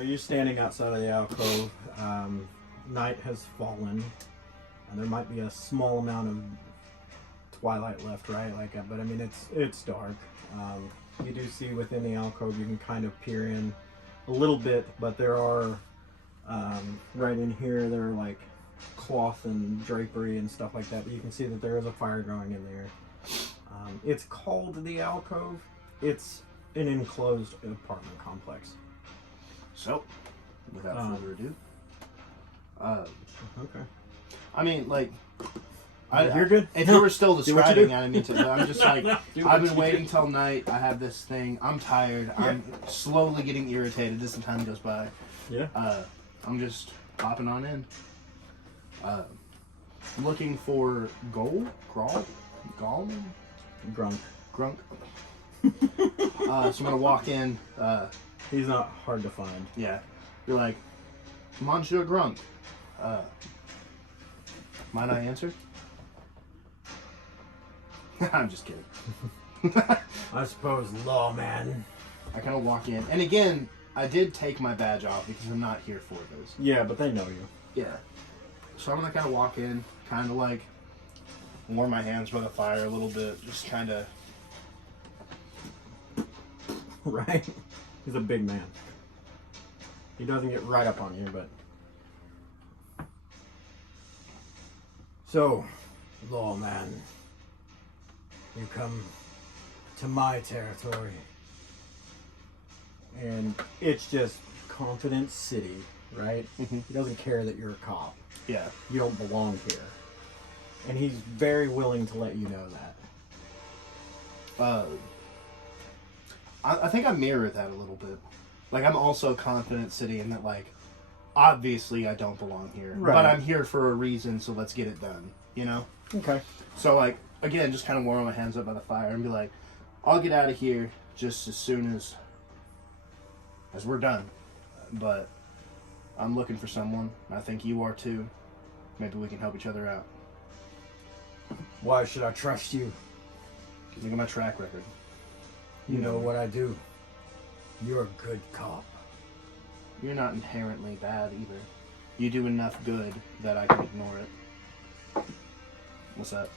So you're standing outside of the alcove. Night has fallen, and there might be a small amount of twilight left, right? But I mean, it's dark. You do see within the alcove, you can kind of peer in a little bit, but there are right in here, there are like cloth and drapery and stuff like that. But you can see that there is a fire going in there. It's called the alcove. It's an enclosed apartment complex. So, without further ado, okay. I mean, like, You're good. If you were still Do what you describing do. it, I mean, I'm just like, Do what I've you been waiting till night. I have this thing. I'm tired. Yeah. I'm slowly getting irritated as the time goes by. Yeah. I'm just popping on in. Looking for gold, Grunk. So I'm gonna walk in. He's not hard to find. Yeah. You're like, Monsieur Grunk. Might I answer? I'm just kidding. I suppose, lawman. I kind of walk in, and again, I did take my badge off because I'm not here for this. Yeah, but they know you. Yeah. So I'm gonna kind of walk in, kind of like warm my hands by the fire a little bit, just kind of. Right? He's a big man. He doesn't get right up on you, but... So, lawman, you come to my territory. And it's just Confidence City, right? Mm-hmm. He doesn't care that you're a cop. Yeah. You don't belong here. And he's very willing to let you know that. I think I mirror that a little bit. Like, I'm also Confident City in that, like, obviously I don't belong here. Right. But I'm here for a reason, so let's get it done, you know? Okay. So, like, again, just kind of warm my hands up by the fire and be like, I'll get out of here just as soon as we're done. But I'm looking for someone. I think you are too. Maybe we can help each other out. Why should I trust you? Look at my track record. You know what I do. You're a good cop. You're not inherently bad either. You do enough good that I can ignore it. What's that?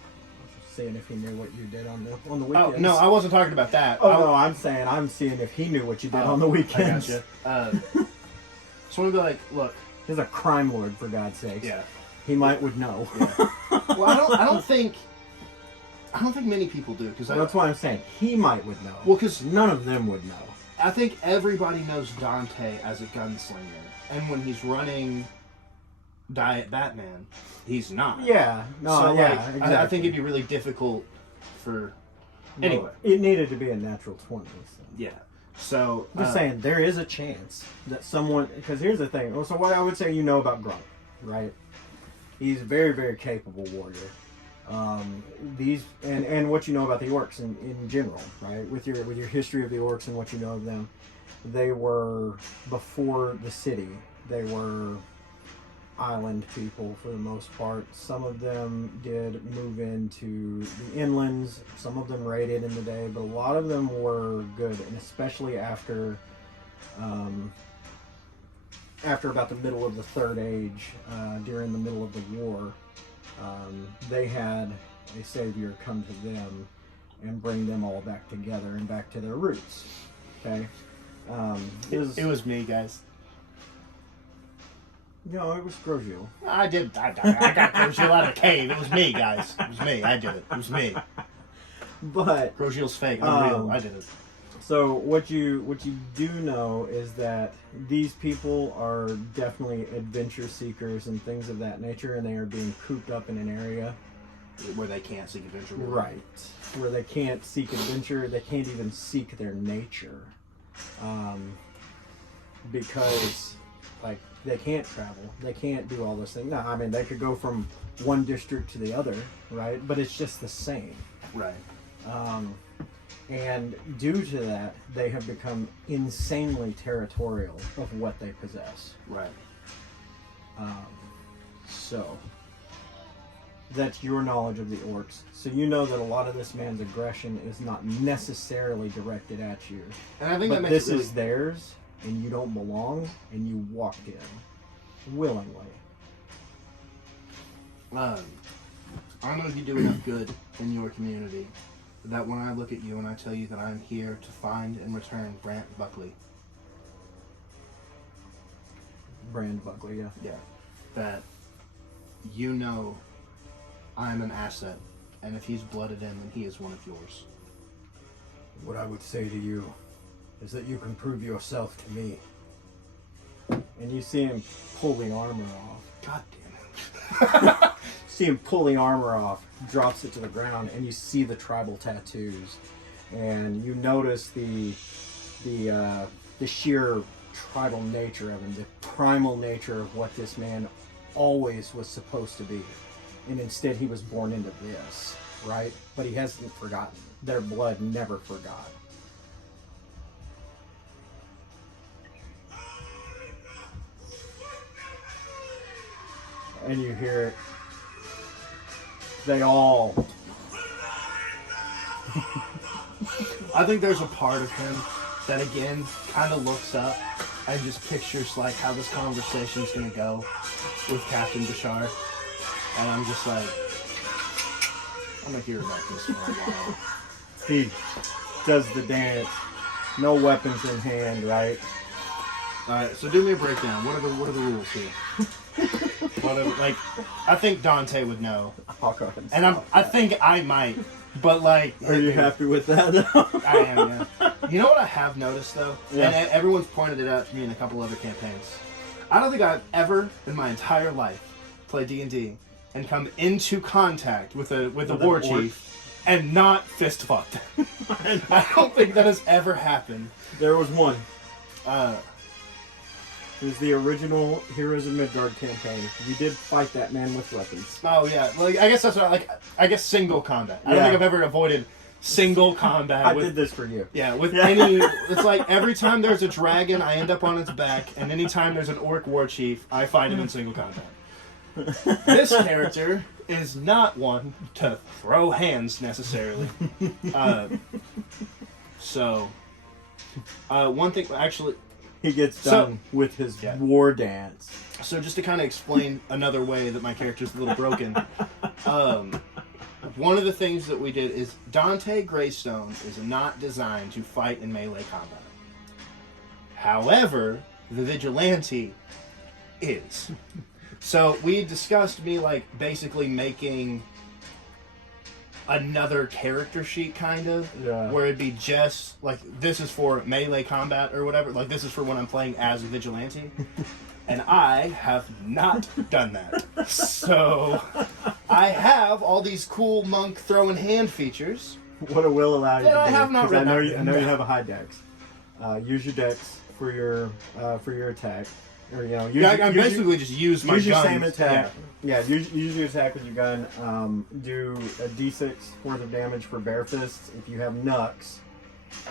Seeing if he knew what you did on the Oh, weekends. no, I wasn't talking about that. Oh, no, I'm saying I'm seeing if he knew what you did on the weekends. I gotcha. So I'm gonna be like, look. He's a crime lord, for God's sake. Yeah. He would know. Yeah. Well, I don't think many people do because That's why I'm saying he would know. Well, because none of them would know. I think everybody knows Donte as a gunslinger, and when he's running Diet Batman, he's not. Yeah. No. So, yeah. like, Exactly. I think it'd be really difficult for. No, Anyway, it needed to be a natural 20. So. yeah. So Just saying, there is a chance that someone. Because here's the thing. So what I would say, you know about Grunt, right? He's a very, very capable warrior. And what you know about the orcs in general, right? With your history of the orcs and what you know of them, they were before the city. They were island people for the most part. Some of them did move into the inlands. Some of them raided in the day, but a lot of them were good, and especially after about the middle of the Third Age, during the middle of the war, they had a savior come to them and bring them all back together and back to their roots. Okay, it was me, guys. No, it was Grosjean. I got Grosjean out of the cave. It was me, guys. It was me. I did it. It was me. But Grosjean's fake. I'm real. I did it. So what you do know is that these people are definitely adventure seekers and things of that nature, and they are being cooped up in an area Where they can't seek adventure. Really. right where they can't seek adventure. They can't even seek their nature, because like they can't travel. They can't do all those things. Now, I mean, they could go from one district to the other, right? But it's just the same. Right. And due to that, they have become insanely territorial of what they possess. Right. So, that's your knowledge of the orcs. So you know that a lot of this man's aggression is not necessarily directed at you. And I think but that makes this is theirs, and you don't belong, and you walked in willingly. I know you do enough good in your community that when I look at you and I tell you that I'm here to find and return Brant Buckley. Brand Buckley, yeah. Yeah. That you know I'm an asset, and if he's blooded in, then he is one of yours. What I would say to you is that you can prove yourself to me. And you see him pull the armor off. God damn it. See him pull the armor off, drops it to the ground, and you see the tribal tattoos. And you notice the sheer tribal nature of him, the primal nature of what this man always was supposed to be. And instead he was born into this, right? But he hasn't forgotten. Their blood never forgot. And you hear it. They all... I think there's a part of him that, again, kind of looks up and just pictures, like, how this conversation's going to go with Captain Bashar. And I'm just like, I'm going to hear about this for a while. He does the dance. No weapons in hand, right? Alright, so do me a breakdown. What are the rules here? Like, I think Donte would know. And I think I might. But like, are you happy with that though? I am, yeah. You know what I have noticed though? Yeah. And everyone's pointed it out to me in a couple other campaigns. I don't think I've ever in my entire life played D&D and come into contact with a war chief and not fist fucked. I don't think that has ever happened. There was one. It was the original Heroes of Midgard campaign. You did fight that man with weapons. Oh yeah, like I guess that's what I guess single combat. I don't think I've ever avoided single combat. I did this for you. Yeah, with any, it's like every time there's a dragon, I end up on its back, and anytime there's an orc war chief, I fight him in single combat. This character is not one to throw hands necessarily. One thing actually. He gets done with his war dance. So just to kind of explain another way that my character's a little broken, one of the things that we did is Donte Graystone is not designed to fight in melee combat. However, the Vigilante is. So we discussed me like basically making another character sheet kind of where it'd be just like this is for melee combat or whatever, like this is for when I'm playing as a vigilante. And I have not done that. So I have all these cool monk throwing hand features. What it will allow you to do. I have not read I know you have a high dex. Use your dex for your attack. Or, you know, basically just use my use your guns. same attack. Yeah, use your attack with your gun. Do a d6 worth of damage for bare fists. If you have knucks,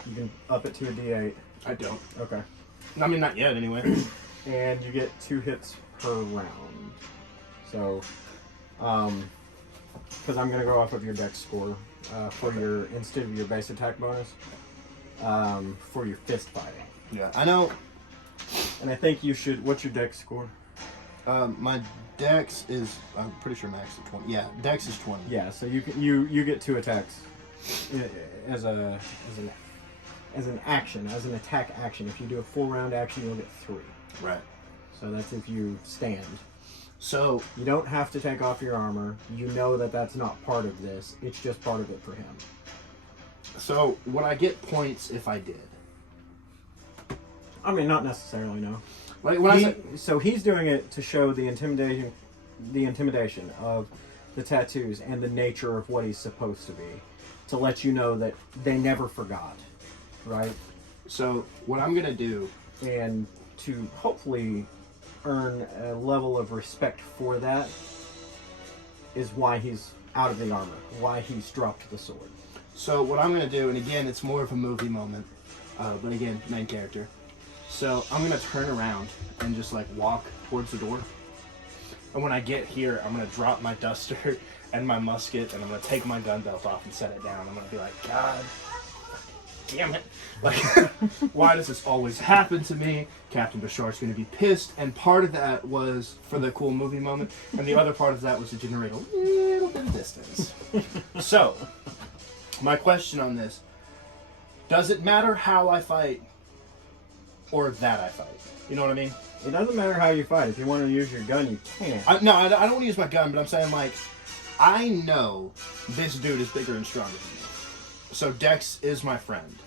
you can up it to a d8. I don't. Okay. I mean, not yet, anyway. And you get 2 hits per round. So, because I'm gonna go off of your dex score for your instead of your base attack bonus for your fist fighting. Yeah, I know. And I think you should. What's your dex score? My dex is, I'm pretty sure max is 20. Yeah, dex is 20. Yeah, so you get 2 attacks as an action, as an attack action. If you do a full round action, you'll get 3. Right. So that's if you stand. So you don't have to take off your armor. You know that that's not part of this. It's just part of it for him. So would I get points if I did? I mean, not necessarily, no. Like when so he's doing it to show the intimidation of the tattoos and the nature of what he's supposed to be, to let you know that they never forgot, right? So what I'm gonna do, and to hopefully earn a level of respect for that, is why he's out of the armor, why he's dropped the sword. So what I'm gonna do, and again, it's more of a movie moment, but again, main character. So I'm gonna turn around and just like walk towards the door. And when I get here, I'm gonna drop my duster and my musket, and I'm gonna take my gun belt off and set it down. I'm gonna be like, God damn it. Like, why does this always happen to me? Captain Bashar's going to be pissed. And part of that was for the cool movie moment. And the other part of that was to generate a little bit of distance. So, my question on this. Does it matter how I fight or that I fight? You know what I mean? It doesn't matter how you fight. If you want to use your gun, you can. No, I don't want to use my gun, but I'm saying, like, I know this dude is bigger and stronger than me. So Dex is my friend.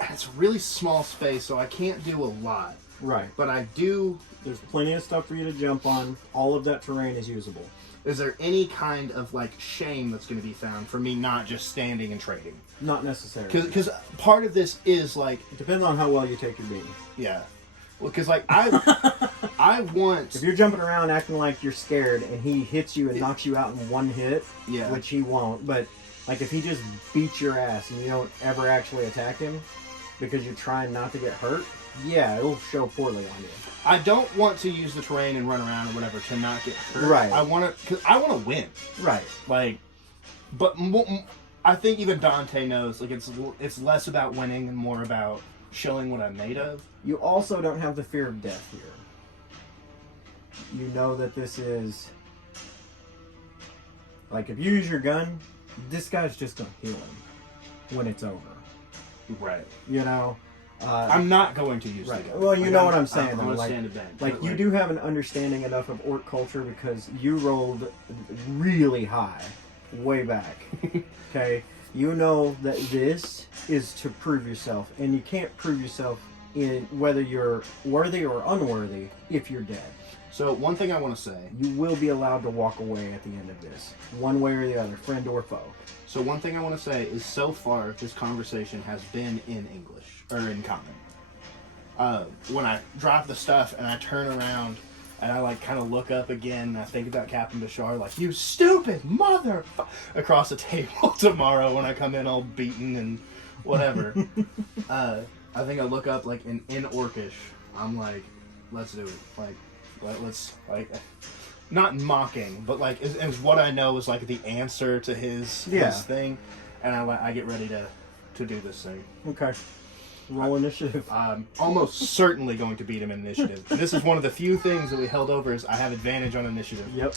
It's a really small space, so I can't do a lot. Right. But I do... There's plenty of stuff for you to jump on. All of that terrain is usable. Is there any kind of, like, shame that's going to be found for me not just standing and trading? Not necessarily. Because part of this is, like... It depends on how well you take your beating. Yeah. Well, because, like, I want... If you're jumping around acting like you're scared and he hits you and knocks you out in one hit, yeah, which he won't, but, like, if he just beats your ass and you don't ever actually attack him because you're trying not to get hurt, yeah, it'll show poorly on you. I don't want to use the terrain and run around or whatever to not get hurt. Right. I want to... Because I want to win. Right. Like... But I think even Donte knows, like, it's less about winning and more about showing what I'm made of. You also don't have the fear of death here. You know that this is... Like, if you use your gun, this guy's just going to heal him when it's over. Right. You know? I'm not going to use right. the gun. Well, you know what I'm saying, though. Like, you do have an understanding enough of orc culture because you rolled really high way back. Okay? You know that this is to prove yourself, and you can't prove yourself in whether you're worthy or unworthy if you're dead. So, one thing I want to say... You will be allowed to walk away at the end of this. One way or the other, friend or foe. So, one thing I want to say is so far, this conversation has been in English, or in common. When I drop the stuff and I turn around and I, like, kind of look up again and I think about Captain Bashar, like, you stupid mother... across the table tomorrow when I come in all beaten and whatever. I think I look up, like, in Orcish. I'm like, let's do it. Like, let's, like... Not mocking, but, like, is what I know is, like, the answer to his thing. And I get ready to do this thing. Okay. Roll initiative. I'm almost certainly going to beat him in initiative. This is one of the few things that we held over is I have advantage on initiative. Yep.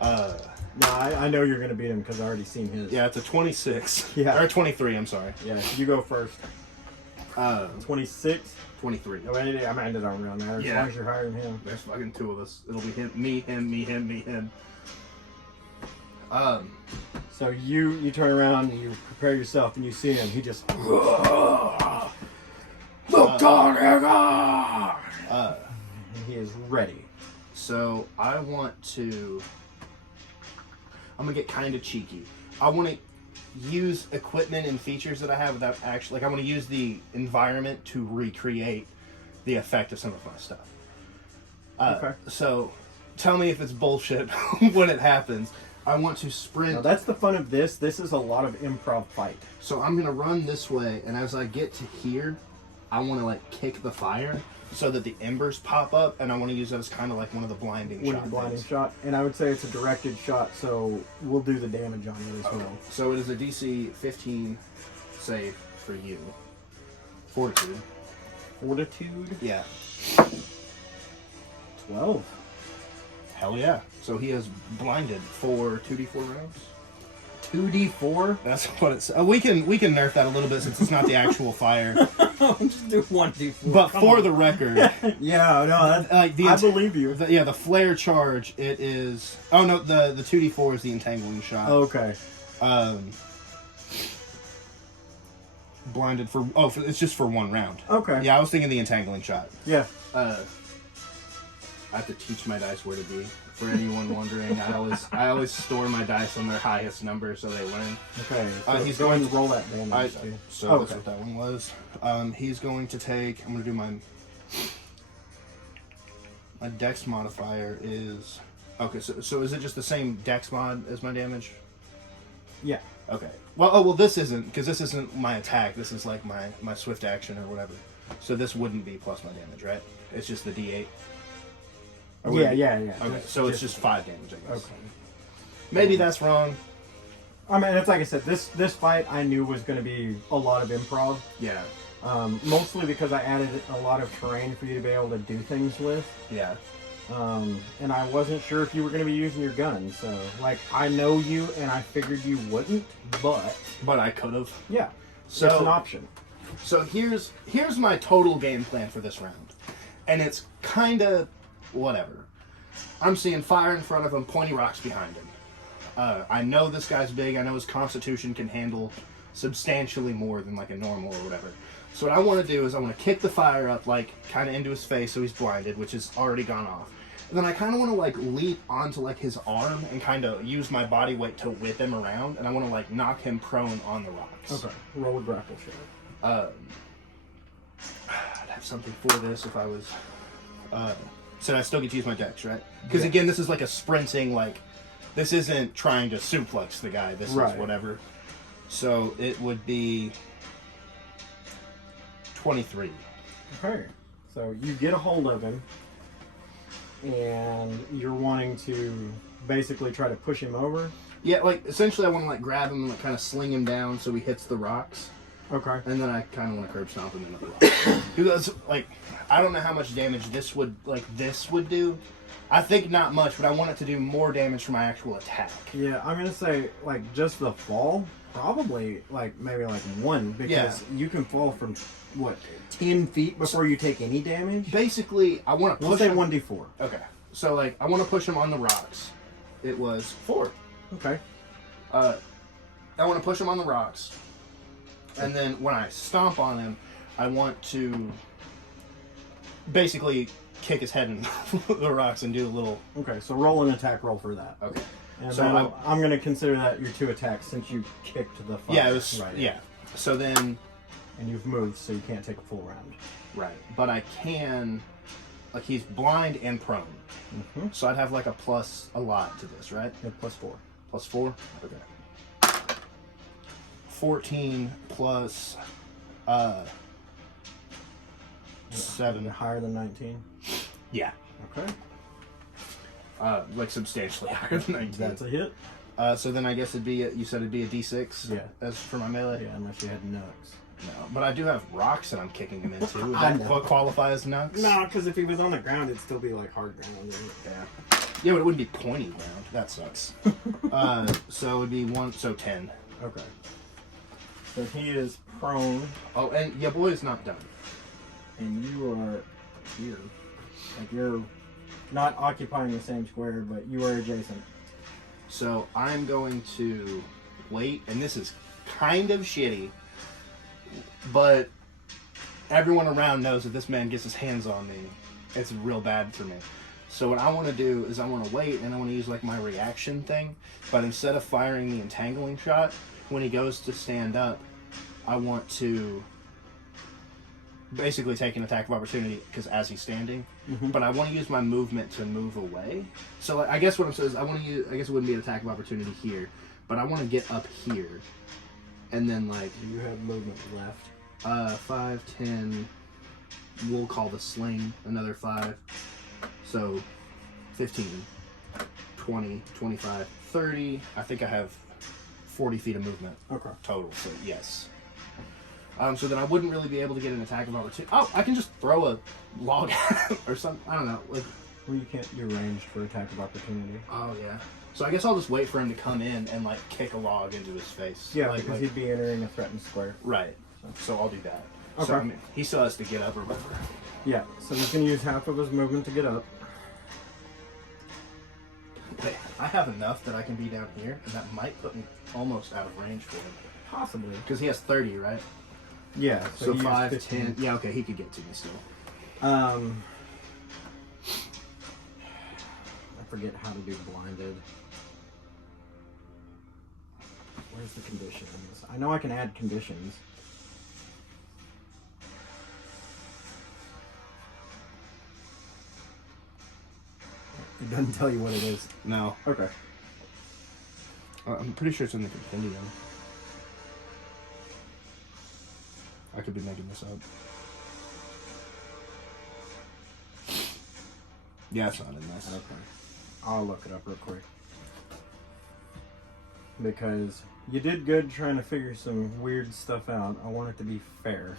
No, I know you're going to beat him because I already seen his. Yeah, it's a 26. Yeah. Or 23, I'm sorry. Yeah, you go first. 26? 23. I mean, it don't really matter as long as you're higher than him. There's fucking two of us. It'll be him, me, him. So you turn around and you prepare yourself and you see him. He just... Look down, and he is ready. So I want to... I'm going to get kind of cheeky. I want to use equipment and features that I have without actually... Like, I want to use the environment to recreate the effect of some of my stuff. Okay. So, tell me if it's bullshit when it happens. I want to sprint... Now, that's the fun of this. This is a lot of improv fight. So, I'm going to run this way, and as I get to here, I want to, like, kick the fire so that the embers pop up, and I want to use that as kind of like one of the blinding shot. And I would say it's a directed shot, so we'll do the damage on it as well. So it is a DC 15 save for you. Fortitude. Fortitude? Yeah. 12. Hell yeah. So he is blinded for 2d4 rounds. 2d4? That's what it's... we can nerf that a little bit since it's not the actual fire. Just do 1d4. But for the record... yeah, no, I believe you. The flare charge, it is... Oh, no, the 2d4 is the entangling shot. Okay. Blinded for... Oh, it's just for one round. Okay. Yeah, I was thinking the entangling shot. Yeah. I have to teach my dice where to be. For anyone wondering, I always store my dice on their highest number so they win. Okay. So he's going to roll that damage too. So that's what that one was. He's going to take... I'm going to do my dex modifier is... Okay, so is it just the same dex mod as my damage? Yeah. Okay. Well, this isn't, because this isn't my attack. This is like my swift action or whatever. So this wouldn't be plus my damage, right? It's just the D8. Yeah. Okay, so it's just 5 damage, I guess. Okay. Maybe that's wrong. I mean, it's like I said, this fight I knew was going to be a lot of improv. Yeah. Mostly because I added a lot of terrain for you to be able to do things with. Yeah. And I wasn't sure if you were going to be using your gun. So, like, I know you, and I figured you wouldn't, but... But I could have. Yeah. So, it's an option. So here's my total game plan for this round. And it's kind of whatever. I'm seeing fire in front of him, pointy rocks behind him. I know this guy's big. I know his constitution can handle substantially more than like a normal or whatever. So what I want to do is I want to kick the fire up like kind of into his face so he's blinded, which has already gone off. And then I kind of want to like leap onto like his arm and kind of use my body weight to whip him around. And I want to like knock him prone on the rocks. Okay. Roll a grapple shot. I'd have something for this if I was... so I still get to use my dex, right? Because again, this is like a sprinting, like... This isn't trying to suplex the guy. This is whatever. So it would be 23. Okay. So you get a hold of him, and you're wanting to basically try to push him over? Yeah, like, essentially I want to, like, grab him and like, kind of sling him down so he hits the rocks. Okay. And then I kind of want to curb stomp him into the rocks. Because, like, I don't know how much damage this would do. I think not much, but I want it to do more damage for my actual attack. Yeah, I'm going to say, like, just the fall, probably, like, maybe, like, 1, because you can fall from, what, 10 feet before you take any damage? Basically, I want to push him... We'll say 1d4. Okay. So, like, I want to push him on the rocks. It was 4. Okay. I want to push him on the rocks. And then when I stomp on him, I want to basically kick his head in the rocks and do a little... Okay, so roll an attack roll for that. Okay. And so I'm going to consider that your 2 attacks since you kicked the fire. Yeah, it was... Right yeah. So then... And you've moved, so you can't take a full round. Right. But I can... Like, he's blind and prone. Mm-hmm. So I'd have, like, a lot to this, right? Yeah, +4. +4? Okay. 14 plus 7. Higher than 19? Yeah. Okay. Like substantially higher than 19. That's a hit. So then I guess it'd be, you said it'd be a D6? Yeah. As for my melee? Yeah, unless you had nuts. No, but I do have rocks that I'm kicking him into. Would that qualify as nuts? No, because if he was on the ground, it'd still be like hard ground. Yeah. Yeah, but it wouldn't be pointy ground. That sucks. So it would be 10. Okay. So he is prone. Oh, and your boy is not done. And you are here. Like, you're not occupying the same square, but you are adjacent. So I'm going to wait, and this is kind of shitty, but everyone around knows that this man gets his hands on me. It's real bad for me. So what I want to do is I want to wait, and I want to use like my reaction thing, but instead of firing the entangling shot, when he goes to stand up, I want to basically take an attack of opportunity because as he's standing, but I want to use my movement to move away. So like, I guess what I'm saying is I want to use, I guess it wouldn't be an attack of opportunity here, but I want to get up here and then like... You have movement left. 5, 10, we'll call the sling another 5. So 15, 20, 25, 30. I think I have 40 feet of movement total, so yes. So then I wouldn't really be able to get an attack of opportunity. Oh, I can just throw a log at him or something. I don't know. Like, well, you can't. You're ranged for attack of opportunity. Oh, yeah. So I guess I'll just wait for him to come in and, like, kick a log into his face. Yeah, because he'd be entering a threatened square. Right. So I'll do that. Okay. So, I mean, he still has to get up or whatever. Yeah, so he's going to use half of his movement to get up. Hey, I have enough that I can be down here, and that might put me almost out of range for him. Possibly. Because he has 30, right? Yeah. So 5, 10. Yeah, okay, he could get to me still. I forget how to do blinded. Where's the conditions? I know I can add conditions. It doesn't tell you what it is. No. Okay. I'm pretty sure it's in the compendium. I could be making this up. Yeah, it's not in this. Okay. I'll look it up real quick. because you did good trying to figure some weird stuff out. I want it to be fair.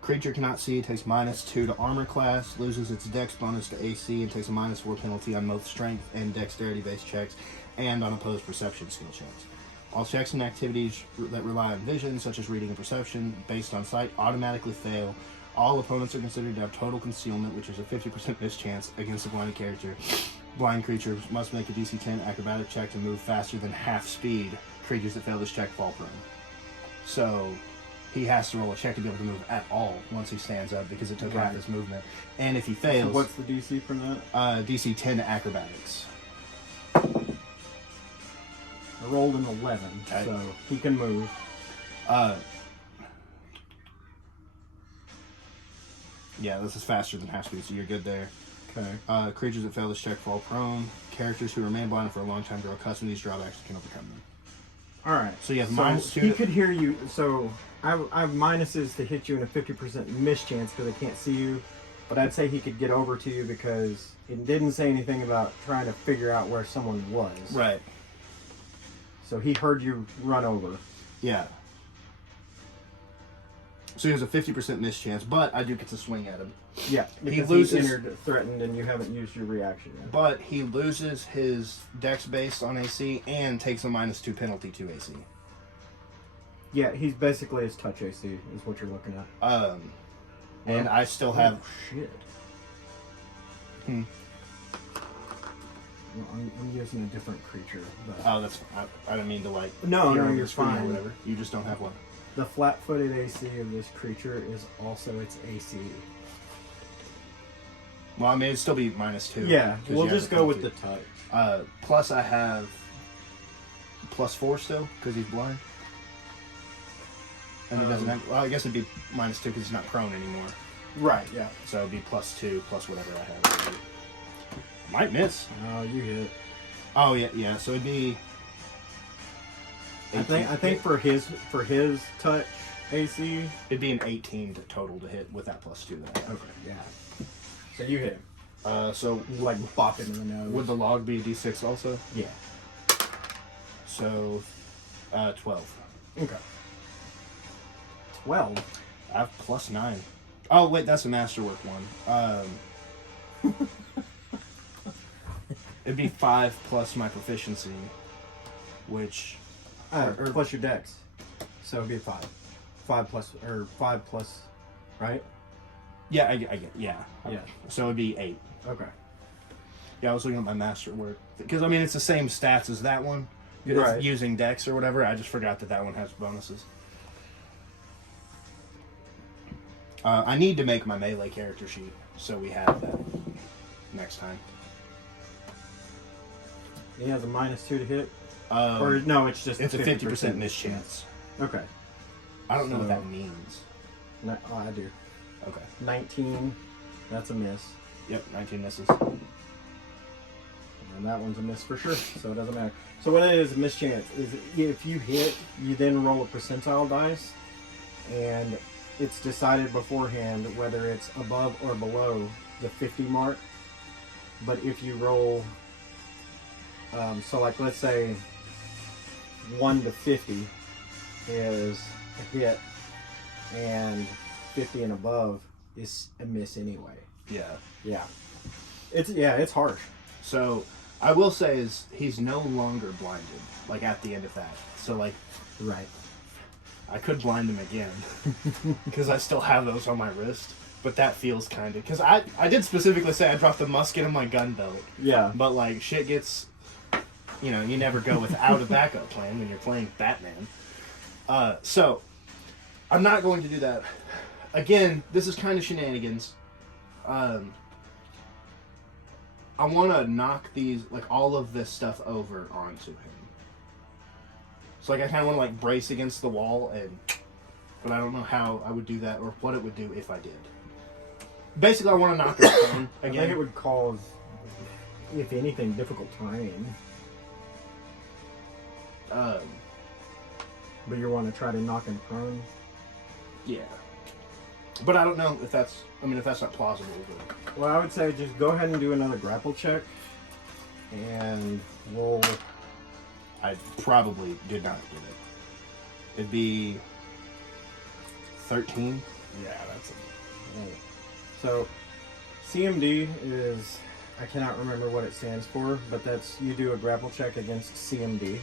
Creature cannot see, takes -2 to armor class, loses its dex bonus to AC, and takes a -4 penalty on both strength and dexterity-based checks and on opposed perception skill checks. All checks and activities that rely on vision, such as reading and perception, based on sight, automatically fail. All opponents are considered to have total concealment, which is a 50% mischance against a blind character. Blind creatures must make a DC 10 acrobatic check to move faster than half speed. Creatures that fail this check fall prone. So he has to roll a check to be able to move at all once he stands up because it took half his movement. And if he fails... So what's the DC for that? DC 10 acrobatics. I rolled an 11, okay. So he can move. Yeah, this is faster than half speed, so you're good there. Okay. Creatures that fail this check fall prone. Characters who remain blind for a long time grow accustomed to these drawbacks and can overcome them. All right. So you have so -2. He could hear you. So I have minuses to hit you in a 50% mischance because I can't see you. But I'd say he could get over to you because it didn't say anything about trying to figure out where someone was. Right. So he heard you run over. Yeah. So he has a 50% mischance, but I do get to swing at him. Yeah, because he loses, entered threatened and you haven't used your reaction yet. But he loses his dex based on AC and takes a -2 penalty to AC. Yeah, he's basically his touch AC is what you're looking at. And I still have... Oh, shit. Hmm. Well, I'm using a different creature. But... Oh, that's... I didn't mean to, like... No, you're you're fine. Or whatever. You just don't have one. The flat-footed AC of this creature is also its AC. Well, I mean, it'd still be -2. Yeah, we'll just go with the touch. Plus I have +4 still, because he's blind. And he doesn't have... Well, I guess it'd be -2 because he's not prone anymore. Right, yeah. So it'd be +2 plus whatever I have. Might miss. Oh, you hit. Oh, yeah, so it'd be... I think for his touch AC... It'd be an 18 total to hit with that +2 that I have. Okay, yeah. So you hit him. So... You, like, bop him in the nose. Would the log be a D6 also? Yeah. So... 12. Okay. 12? I have +9. Oh, wait, that's a masterwork one. It'd be 5 plus my proficiency, which... plus your dex. So it'd be 5. 5 plus, right? Yeah, I get, yeah. Yeah. So it'd be 8. Okay. Yeah, I was looking at my masterwork. Because, I mean, it's the same stats as that one. Right. It's using dex or whatever. I just forgot that one has bonuses. I need to make my melee character sheet, so we have that next time. He has a -2 to hit? Or no, it's just it's a 50% mischance. Okay. I don't know what that means. No, oh, I do. Okay. 19, that's a miss. Yep, 19 misses. And that one's a miss for sure, so it doesn't matter. So what it is, a mischance, is if you hit, you then roll a percentile dice, and it's decided beforehand whether it's above or below the 50 mark. But if you roll, so like let's say 1 to 50 is a hit, and 50 and above is a miss anyway. Yeah. Yeah. It's harsh. So I will say is he's no longer blinded, like at the end of that. So like, right. I could blind him again because I still have those on my wrist, but that feels kind of, because I did specifically say I dropped the musket in my gun belt. Yeah. But like shit gets, you never go without a backup plan when you're playing Batman. So I'm not going to do that. Again, this is kind of shenanigans. I want to knock all of this stuff over onto him. So, I kind of want to, brace against the wall, but I don't know how I would do that or what it would do if I did. Basically, I want to knock him down again. I think it would cause, if anything, difficult terrain. But you want to try to knock him prone? Yeah. But I don't know if that's, I mean, if that's not plausible. But... Well, I would say just go ahead and do another grapple check. And roll. I probably did not get it. It'd be 13. Yeah, that's it. So, CMD is, I cannot remember what it stands for, but that's, you do a grapple check against CMD.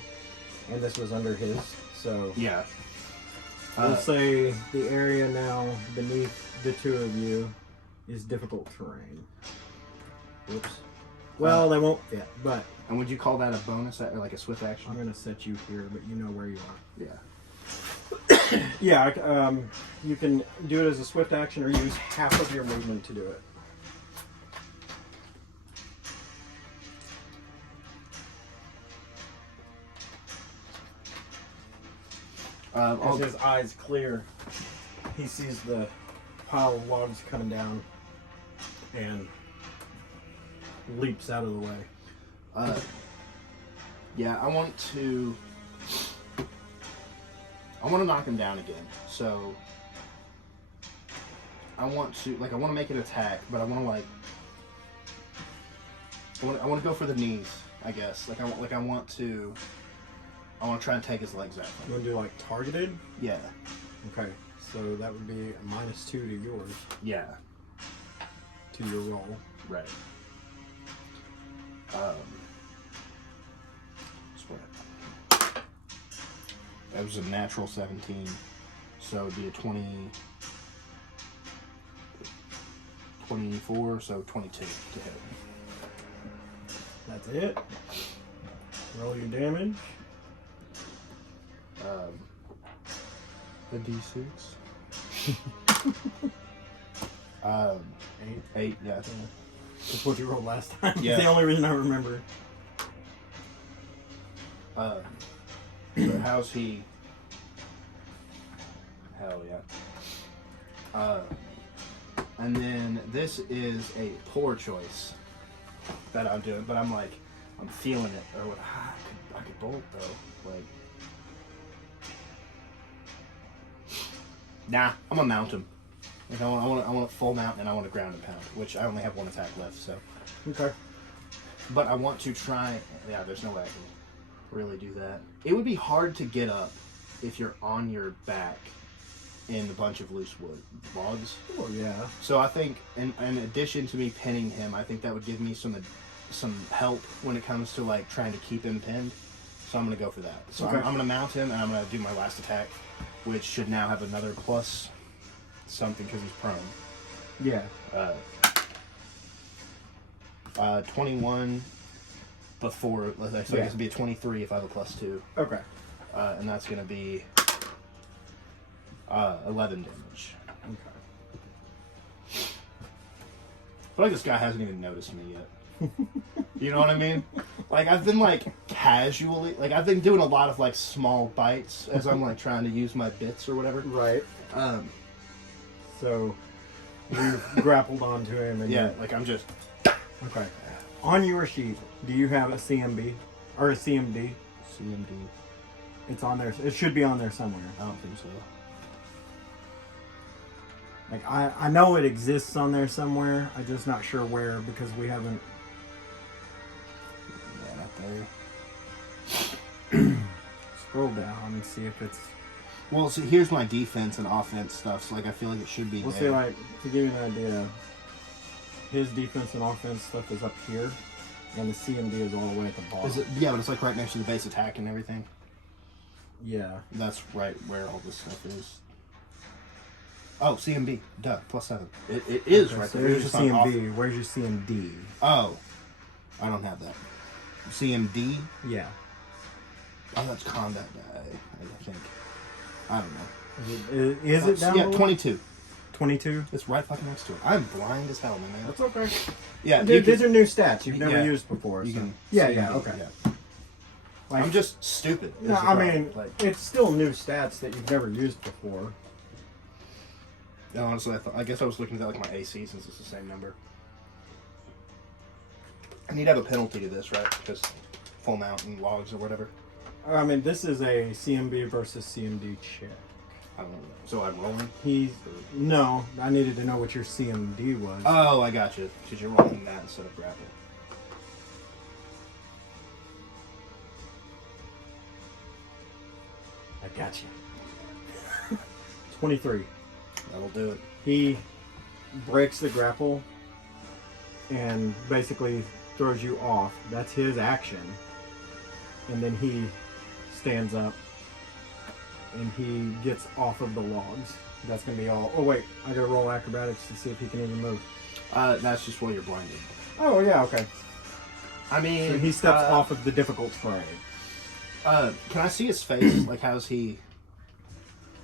And this was under his, so. Yeah. We'll say the area now beneath the two of you is difficult terrain. Whoops. Well, they won't fit, but... And would you call that a bonus, or like a swift action? I'm going to set you here, but you know where you are. Yeah. Yeah, you can do it as a swift action or use half of your movement to do it. As his eyes clear, he sees the pile of logs coming down and leaps out of the way. Yeah, I want to knock him down again. So I want to make an attack, but I want to go for the knees, I guess. I want to try and take his legs out. You want to do like targeted? Yeah. Okay, so that would be a -2 to yours. Yeah. To your roll. Right. That was a natural 17, so it'd be a 24, so 22 to hit. That's it. Roll your damage. A D6. 8, yeah. That's what you rolled last time. Yeah. It's the only reason I remember. So how's he? Hell yeah. And then this is a poor choice that I'm doing, but I'm feeling it. I could bolt though. Like, nah, I'm gonna mount him. Like, I want to full mount and I want to ground and pound, which I only have one attack left, so. Okay. But I want to try. Yeah, there's no way I can really do that. It would be hard to get up if you're on your back in a bunch of loose wood logs. Oh yeah. So I think, in addition to me pinning him, I think that would give me some help when it comes to like trying to keep him pinned. So I'm gonna go for that. So okay. I'm gonna mount him and I'm gonna do my last attack, which should now have another plus something because he's prone. Yeah. 21 before, so I guess it'd be a 23 if I have a +2. Okay. And that's gonna be 11 damage. Okay. I feel like this guy hasn't even noticed me yet. You know what I mean? Like, I've been like casually, like I've been doing a lot of like small bites as I'm like trying to use my bits or whatever. Right. So you've grappled onto him and yeah, like I'm just okay. On your sheet, do you have a CMB or a CMD? CMD. It's on there. It should be on there somewhere. I don't think so. Like I know it exists on there somewhere. I'm just not sure where because we haven't. Yeah, not there. Scroll down and see if it's. Well, see, here's my defense and offense stuff. So like, I feel like it should be. We'll there. see. Like to give you an idea, his defense and offense stuff is up here, and the CMD is all the way at the bottom. Is it? Yeah, but it's like right next to the base attack and everything. Yeah. That's right where all this stuff is. Oh, CMB. Duh. +7. It is okay, right so there. there's It's your just CMB. Where's your CMD? Oh. I don't have that. CMD? Yeah. Oh, that's combat guy, I think. I don't know. Is it down? Yeah, below? 22. 22? It's right fucking next to it. I'm blind as hell, man. That's okay. Yeah, These are new stats you've never yeah, used before. You So. can Yeah, CMD, yeah, okay. Yeah. Like, I'm just stupid. No, I mean, like, it's still new stats that you've never used before. No, honestly, I guess I was looking at like my AC since it's the same number. I need to have a penalty to this, right? Because full mount and logs or whatever. I mean, this is a CMB versus CMD check. I don't know. So I'm rolling? No, I needed to know what your CMD was. Oh, I got you. Because you're rolling that instead of grapple. I got you. 23. That'll do it. He breaks the grapple and basically throws you off. That's his action. And then he stands up and he gets off of the logs. That's going to be all. Oh, wait. I got to roll acrobatics to see if he can even move. That's just while you're blinded. Oh, yeah, okay. I mean... So he steps off of the difficult terrain. Can I see his face? Like, how's he...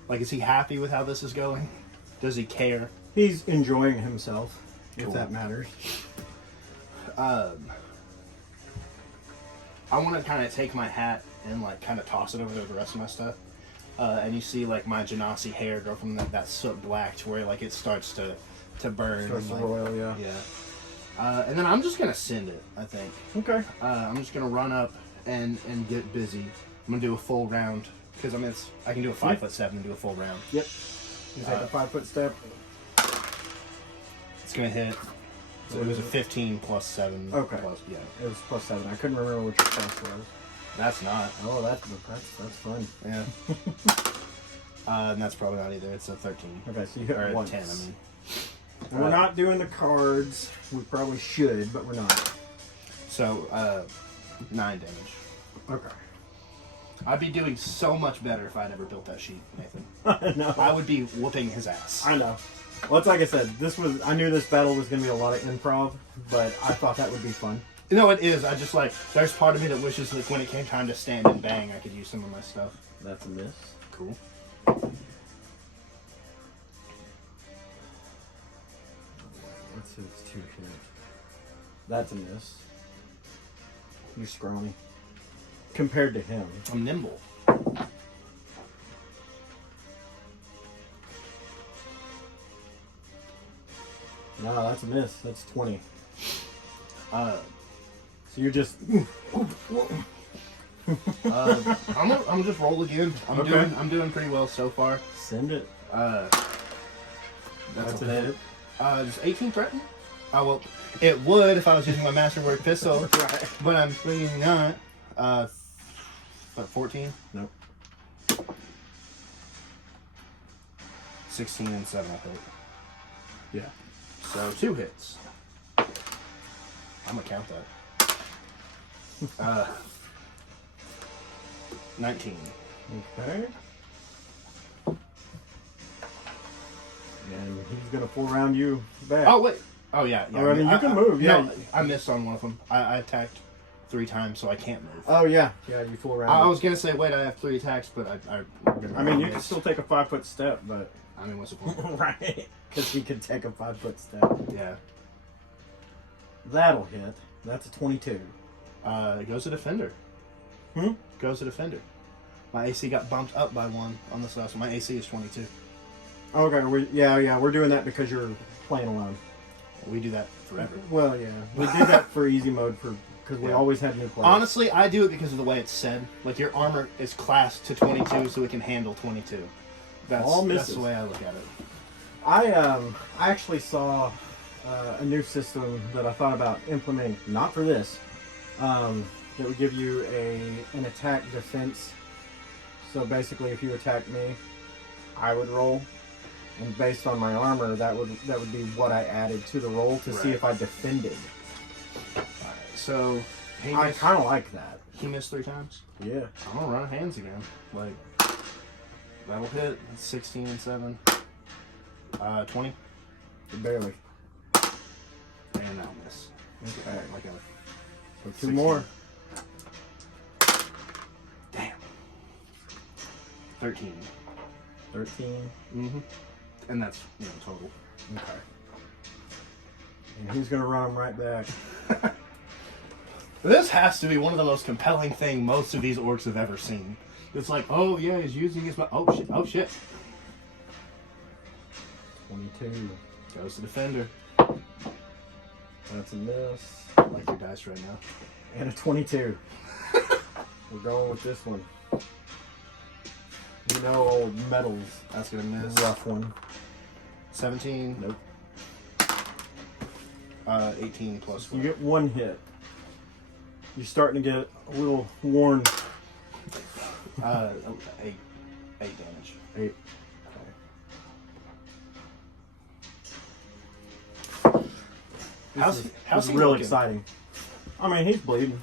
Like, is he happy with how this is going? Does he care? He's enjoying himself, Cool. if that matters. I want to kind of take my hat and, like, kind of toss it over the rest of my stuff. And you see, like, my Genasi hair go from that soot black to where, like, it starts to burn. Starts and, to like, roil, yeah. Yeah. And then I'm just going to send it, I think. Okay. I'm just going to run up and get busy. I'm going to do a full round. Because, I mean, I can do a 5'7" and do a full round. Yep. You take a 5-foot step. It's going to hit. So it was a 15 plus 7. Okay. Plus, yeah. It was plus 7. I couldn't remember what your plus was. That's not. Oh, that's fun. Yeah. And that's probably not either. It's a 13. Okay, so you hit Or once. 10, I mean. And we're not doing the cards. We probably should, but we're not. So, 9 damage. Okay. I'd be doing so much better if I'd ever built that sheet, Nathan. I know. I would be whooping his ass. I know. Well, it's like I said. I knew this battle was going to be a lot of improv, but I thought that would be fun. You know, it is. I just like, there's part of me that wishes that when it came time to stand and bang, I could use some of my stuff. That's a miss. Cool. What's his 2 hit? That's a miss. You're scrawny. Compared to him. I'm nimble. No, that's a miss. That's 20. So you're just... I'm just roll again. I'm doing pretty well so far. Send it. That's a a hit. hit. Does 18 threaten? Oh, well, it would if I was using my masterwork pistol. Right. But I'm thinking not. 14? Nope. 16 and 7, I think. Yeah. So 2 hits. I'm gonna count that. 19. Okay. And he's gonna full round you back. Oh wait. Oh yeah. Oh, I mean, you can move. Yeah. No, I missed on one of them. I attacked 3 times, so I can't move. Oh yeah. Yeah, you full round. I was gonna say, wait, I have 3 attacks, but I mean, you can still take a 5-foot step, but I mean, what's the point? right? Because he can take a 5-foot step. Yeah. That'll hit. That's a 22. It goes to defender. Goes to defender. My AC got bumped up by 1 on this last one. My AC is 22. Okay. Yeah. We're doing that because you're playing alone. We do that forever. Well, yeah. We did that for easy mode because we always had new players. Honestly, I do it because of the way it's said. Like, your armor is classed to 22, so it can handle 22. That's the way I look at it. I actually saw a new system that I thought about implementing, not for this, that would give you an attack defense. So basically, if you attack me, I would roll, and based on my armor, that would be what I added to the roll to see if I defended. So I kind of like that. He missed 3 times. Yeah. I'm gonna run hands again. Like, that'll hit. That's 16 and 7. 20. Barely. And that'll miss. Okay. Like a So 2 more. Damn. 13. 13. Mm-hmm. And that's, total. Okay. And he's gonna run him right back. This has to be one of the most compelling things most of these orcs have ever seen. It's like, oh yeah, he's using his... Oh shit. 22. Goes to defender. That's a miss. I like your dice right now. And a 22. We're going with this one. You know, old metals. That's gonna miss. Rough one. 17. Nope. 18 plus You 4. get one hit. You're starting to get a little worn. 8 damage. 8. How's he real looking? exciting. I mean, he's bleeding.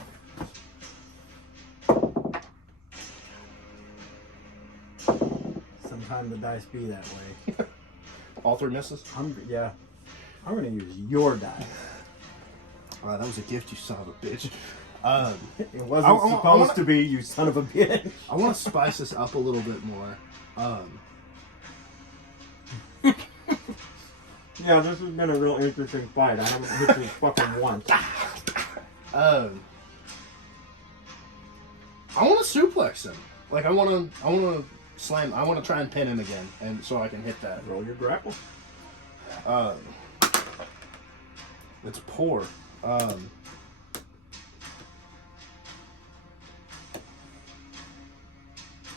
Sometimes the dice be that way. All 3 misses? I'm gonna use your die. That was a gift, you son of a bitch. It wasn't supposed to be, you son of a bitch. I want to spice this up a little bit more. Yeah, this has been a real interesting fight. I haven't hit you fucking once. I want to suplex him. Like I want to slam. I want to try and pin him again, and so I can hit that. Roll your grapple. It's poor.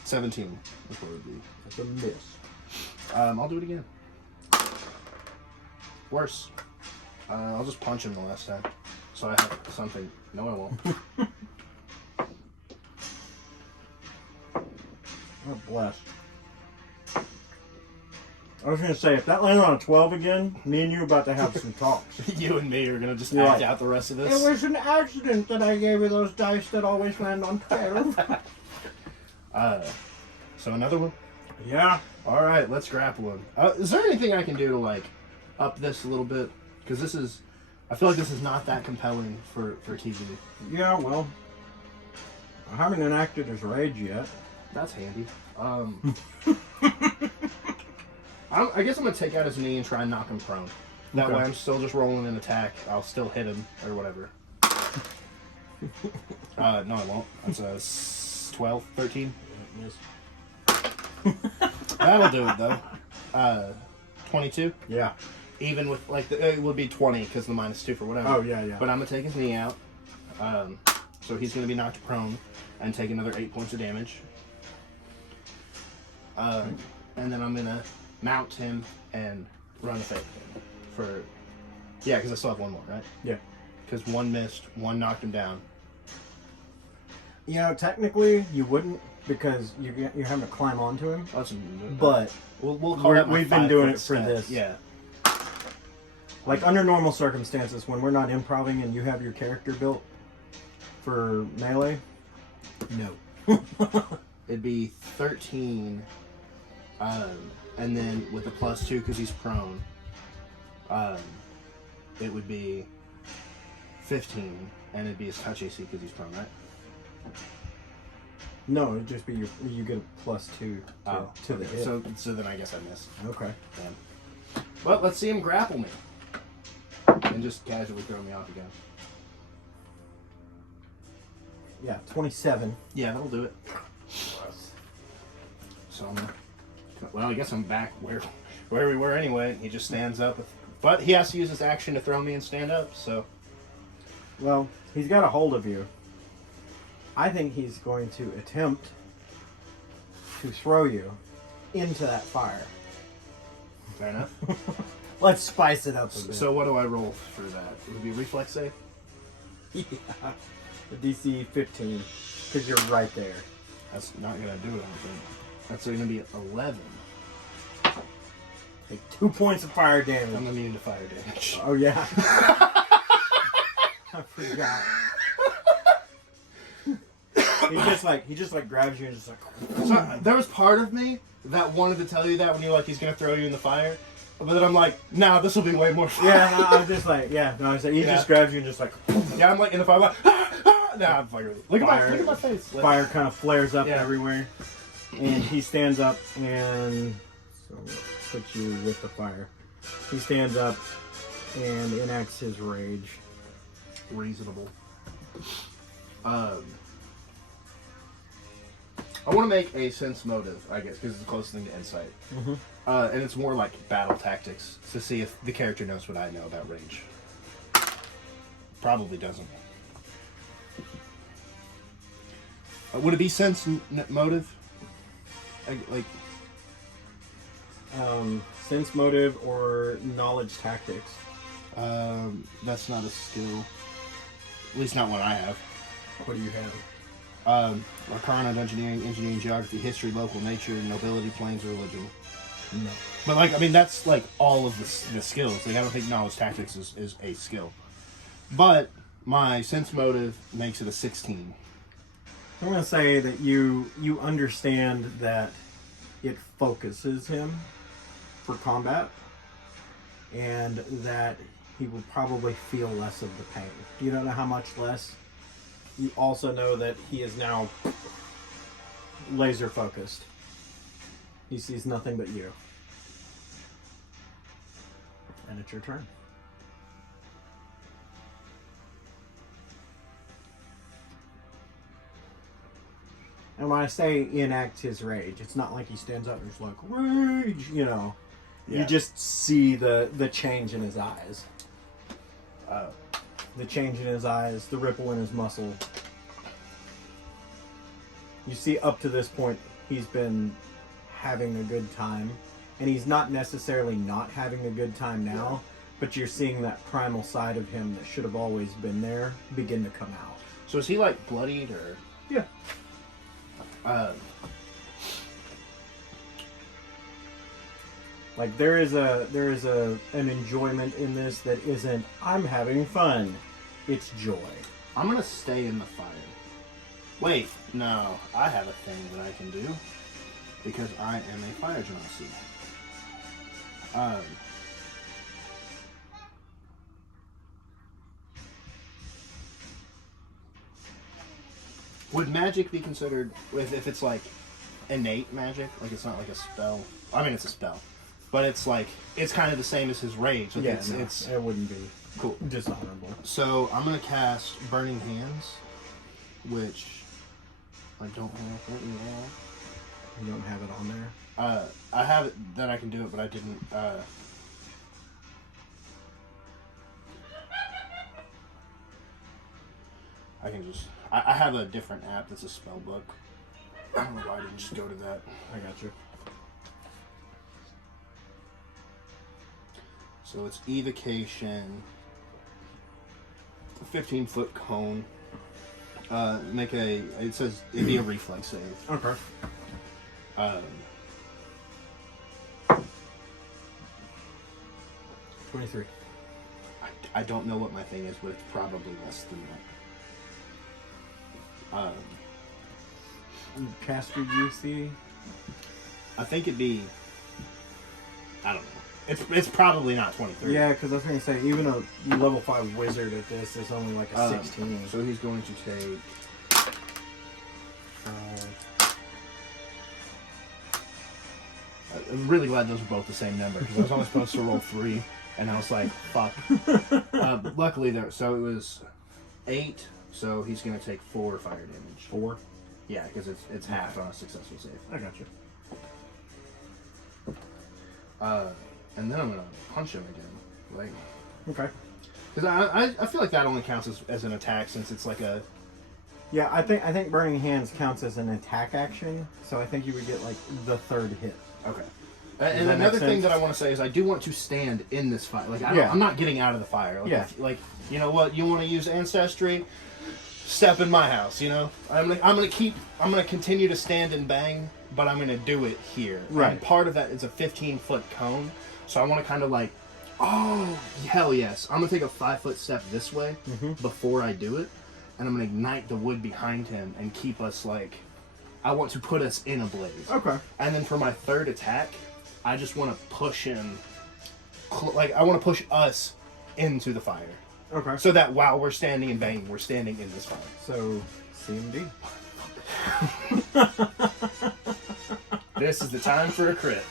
17. That's what it would be. That's a miss. I'll do it again. Worse. I'll just punch him the last time. So I have something. No, I won't. Oh, bless. I was going to say, if that landed on a 12 again, me and you are about to have some talks. You and me are going to just You're act right. out the rest of this. It was an accident that I gave you those dice that always land on 12. So another one? Yeah. Alright, let's grapple him. Is there anything I can do to, like, up this a little bit? Because this is... I feel like this is not that compelling for TV. Yeah, well, I haven't enacted his rage yet. That's handy. I guess I'm going to take out his knee and try and knock him prone. That way I'm still just rolling an attack. I'll still hit him, or whatever. No, I won't. That's a 12, 13. That'll do it, though. 22? Yeah. Even with, like, it would be 20 because the -2 for whatever. Oh, yeah, yeah. But I'm going to take his knee out. So he's going to be knocked prone and take another 8 points of damage. And then I'm going to mount him and run a fake for... Yeah, because I still have one more, right? Yeah. Because one missed, one knocked him down. You know, technically, you wouldn't, because you're having to climb onto him. That's But we'll call that my we've been doing 5 it for foot this. step. Yeah. Like, under normal circumstances, when we're not improvising and you have your character built for melee, no. It'd be 13, and then with the +2 because he's prone, it would be 15, and it'd be his touch AC because he's prone, right? No, it'd just be you get a +2 to the hit. So then I guess I missed. Okay. Yeah. But let's see him grapple me. And just casually throw me off again. Yeah, 27. Yeah, that'll do it. So well, I guess I'm back where we were anyway. He just stands up, but he has to use his action to throw me and stand up. So, Well, he's got a hold of you. I think he's going to attempt to throw you into that fire. fair enough. Let's spice it up a bit. So what do I roll for that? It would be reflex save. Yeah. The DC 15, because you're right there. That's not gonna do it. I don't think. That's gonna be 11. Take 2 points of fire damage. I'm immune to fire damage. Oh yeah. I forgot. He just grabs you and just like. So, there was part of me that wanted to tell you that when you're like he's gonna throw you in the fire, but then I'm like, nah, this will be way more fun. Yeah, no, I'm just like, yeah, no, he just grabs you and just like. Yeah, I'm like in the fire. I'm like, nah, I'm fucking. Look at my face. Fire kind of flares up Yeah. everywhere, and he stands up and so I'm gonna put you with the fire. He stands up and enacts his rage. Reasonable. I want to make a sense motive, I guess, because it's the closest thing to insight. Mm-hmm. And it's more like battle tactics to see if the character knows what I know about rage. Probably doesn't. Would it be sense motive? like sense motive or knowledge tactics. that's not a skill. At least not one I have. What do you have? Arcana, engineering, geography, history, local nature, nobility, planes, or religion. No. But like, I mean, that's like all of the skills. Like, I don't think knowledge tactics is a skill. But my sense motive makes it a 16. I'm going to say that you understand that it focuses him for combat, and that he will probably feel less of the pain. You don't know how much less. You also know that he is now laser focused. He sees nothing but you. And it's your turn. And when I say enact his rage, it's not like he stands up and is like, rage, you know. Yeah. You just see the change in his eyes. The change in his eyes, the ripple in his muscle. You see up to this point, he's been having a good time. And he's not necessarily not having a good time now, but you're seeing that primal side of him that should have always been there begin to come out. So is he like bloodied or? Yeah. Like there is an enjoyment in this that isn't I'm having fun. It's joy. I'm gonna stay in the fire. Wait, no, I have a thing that I can do because I am a fire genasi. Would magic be considered if it's like innate magic? Like it's not like a spell. I mean, it's a spell, but it's like it's kind of the same as his rage. Like Yeah, it wouldn't be cool, dishonorable. So I'm gonna cast Burning Hands, which I don't have right now. You don't have it on there? I have it that I can do it, but I didn't. I can just. I have a different app that's a spell book. I don't know why I didn't just go to that. I got you. So it's evocation. A 15-foot cone. It says it'd be a reflex save. Okay. 23. I don't know what my thing is, but it's probably less than that. Caster GC? I think it'd be. I don't know. It's probably not 23. Yeah, because I was going to say, even a level 5 wizard at this is only like a 16. So he's going to take. I'm really glad those are both the same number because I was only supposed to roll 3, and I was like, "Fuck." Luckily, so it was 8. So he's going to take 4 fire damage. 4? Yeah, because it's half on a successful save. I got you. And then I'm going to punch him again. Like, okay. Because I feel like that only counts as an attack since it's like a. Yeah, I think Burning Hands counts as an attack action, so I think you would get like the 3rd hit. Okay. And another thing that I want to say is I do want to stand in this fire. Like I'm not getting out of the fire. Like, like you know what? You want to use ancestry? Step in my house. You know, I'm gonna continue to stand and bang, but I'm gonna do it here. Right. And part of that is a 15-foot cone, so I want to kind of like, oh hell yes! I'm gonna take a 5-foot step this way before I do it, and I'm gonna ignite the wood behind him and keep us like. I want to put us in a blaze. Okay. And then for my 3rd attack, I just want to push him. I want to push us into the fire. Okay. So that while we're standing and banging, we're standing in this fire. So, CMD. This is the time for a crit.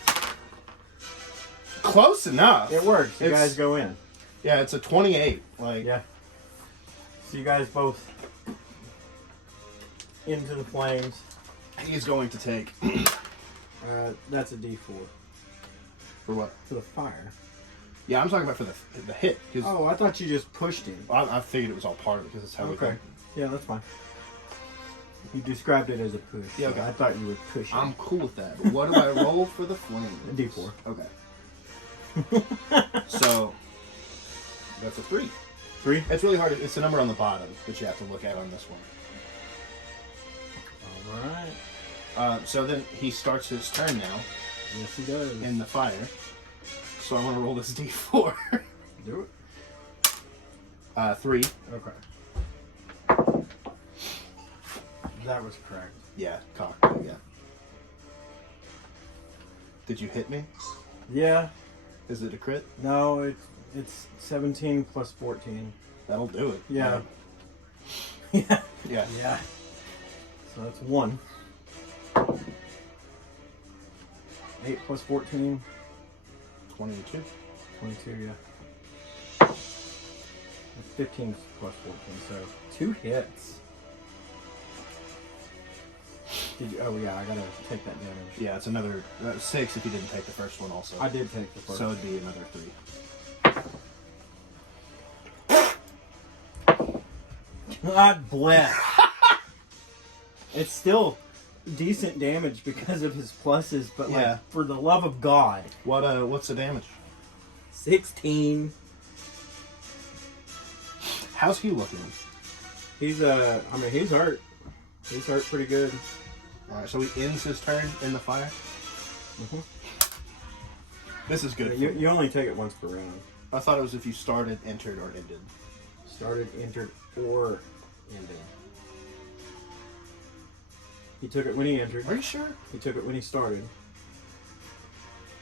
Close enough. It works. You guys go in. Yeah, it's a 28. Yeah. So you guys both into the flames. He's going to take. That's a D4. For what? For the fire. Yeah, I'm talking about for the hit. Oh, I thought you just pushed him. I figured it was all part of it because that's how we go. Yeah, that's fine. You described it as a push. Yeah, okay. I thought you were pushing. I'm cool with that. But what do I roll for the flame? A D4. Okay. So, that's a 3. 3? It's really hard. It's the number on the bottom that you have to look at on this one. Alright. So then he starts his turn now. Yes, he does. In the fire. So I'm going to roll this D4. Do it. 3. Okay. That was correct. Yeah, cock. Yeah. Did you hit me? Yeah. Is it a crit? No, it's 17 plus 14. That'll do it. Yeah. Yeah. Yeah. Yeah. So that's 1. 8 plus 14. 22. 22, yeah. 15 plus 14, so 2 hits. Did you? Oh yeah, I gotta take that damage. Yeah, it's another 6 if you didn't take the first one also. I did take the first. So it'd be another 3. God bless. It's still decent damage because of his pluses, but like, Yeah. for the love of God. What's the damage? 16. How's he looking? He's he's hurt. He's hurt pretty good. Alright, so he ends his turn in the fire? Mm-hmm. This is good. Yeah, you only take it once per round. I thought it was if you started, entered, or ended. Started, entered, or ended. He took it when he entered. Are you sure? He took it when he started.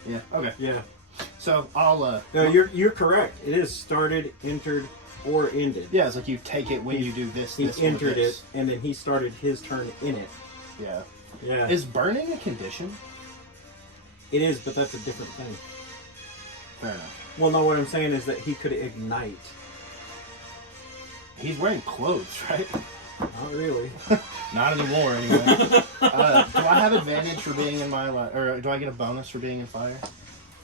Yeah, okay. Yeah. So I'll No, you're correct. It is started, entered, or ended. yeah, it's like you take it when you do this. He this one, entered this. it, and then he started his turn in it. Yeah. Yeah. Is burning a condition? It is, but that's a different thing. Fair enough. Well, no, what I'm saying is that he could ignite. He's wearing clothes, right? Not really. Not anymore, anyway. Do I have advantage for being in my or do I get a bonus for being in fire?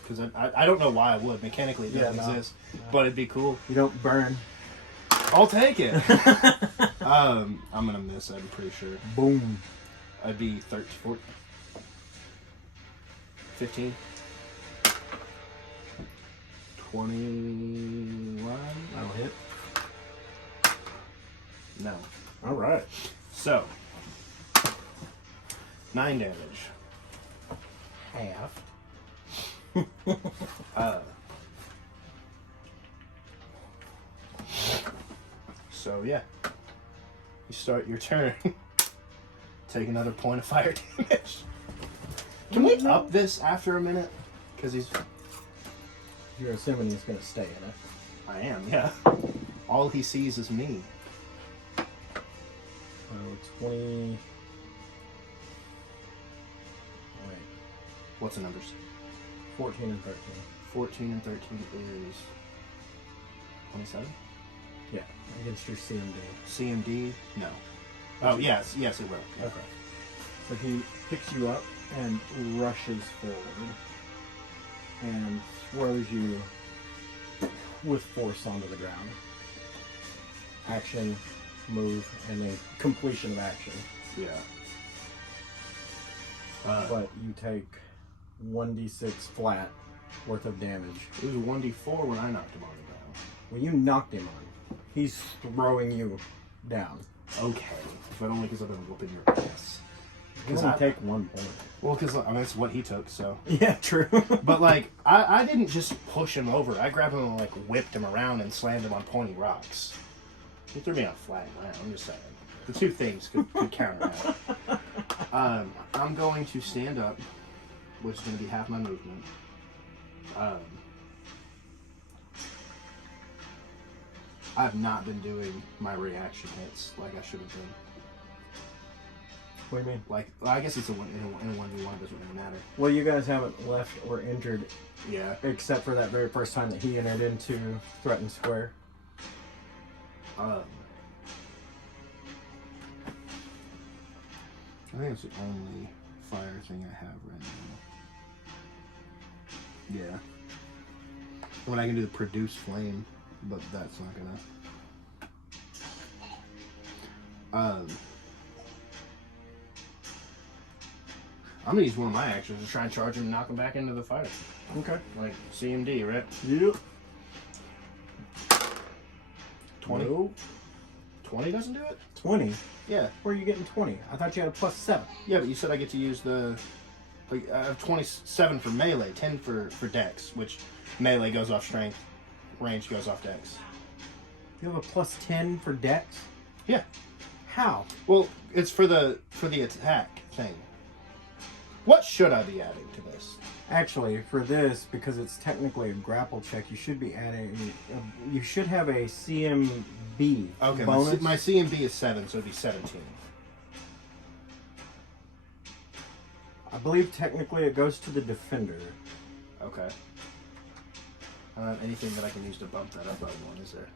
Because I don't know why I would. Mechanically, it doesn't exist, but it'd be cool. You don't burn. I'll take it. I'm gonna miss. I'm pretty sure. Boom. I'd be 13, 14, 15, 21. That'll hit. No. All right. So 9 damage. Half. So yeah, you start your turn. Take another point of fire damage. Can we up this after a minute? Because You're assuming he's going to stay in it. I am, yeah. All he sees is me. 20... Wait. What's the numbers? 14 and 13. 14 and 13 is 27? Yeah, against your CMD. CMD? No. Oh, yes, it will. Yeah. Okay. So he picks you up and rushes forward and throws you with force onto the ground. Action, move, and then completion of action. Yeah. But you take 1d6 flat worth of damage. It was a 1d4 when I knocked him on the ground. Well, you knocked him on. He's throwing you down. Okay. But only because I've been whooping your ass. You only take 1 point. Well, because that's what he took, so. Yeah, true. But, like, I didn't just push him over. I grabbed him and, like, whipped him around and slammed him on pointy rocks. He threw me on flat ground, I'm just saying. The two things could counteract. I'm going to stand up, which is going to be half my movement. I've not been doing my reaction hits like I should have been. What do you mean? Like, well, I guess it's in a 1v1, it doesn't really matter. Well, you guys haven't left or entered, Yeah. except for that very first time that he entered into Threatened Square. I think it's the only fire thing I have right now. Yeah. When I can do the produce flame, but that's not gonna. I'm gonna use one of my actions to try and charge him and knock him back into the fire. Okay. Like CMD, right? Yep. 20. Nope. 20 doesn't do it? 20? Yeah. Where are you getting 20? I thought you had a +7. Yeah, but you said I get to use the... Like, I have 27 for melee, 10 for dex, which melee goes off strength, range goes off dex. You have a +10 for dex? Yeah. How? Well, it's for the attack thing. What should I be adding to this? Actually, for this, because it's technically a grapple check, you should be adding... you should have a CMB Okay, bonus. my CMB is 7, so it'd be 17. I believe technically it goes to the defender. Okay. Anything that I can use to bump that up by one, is there?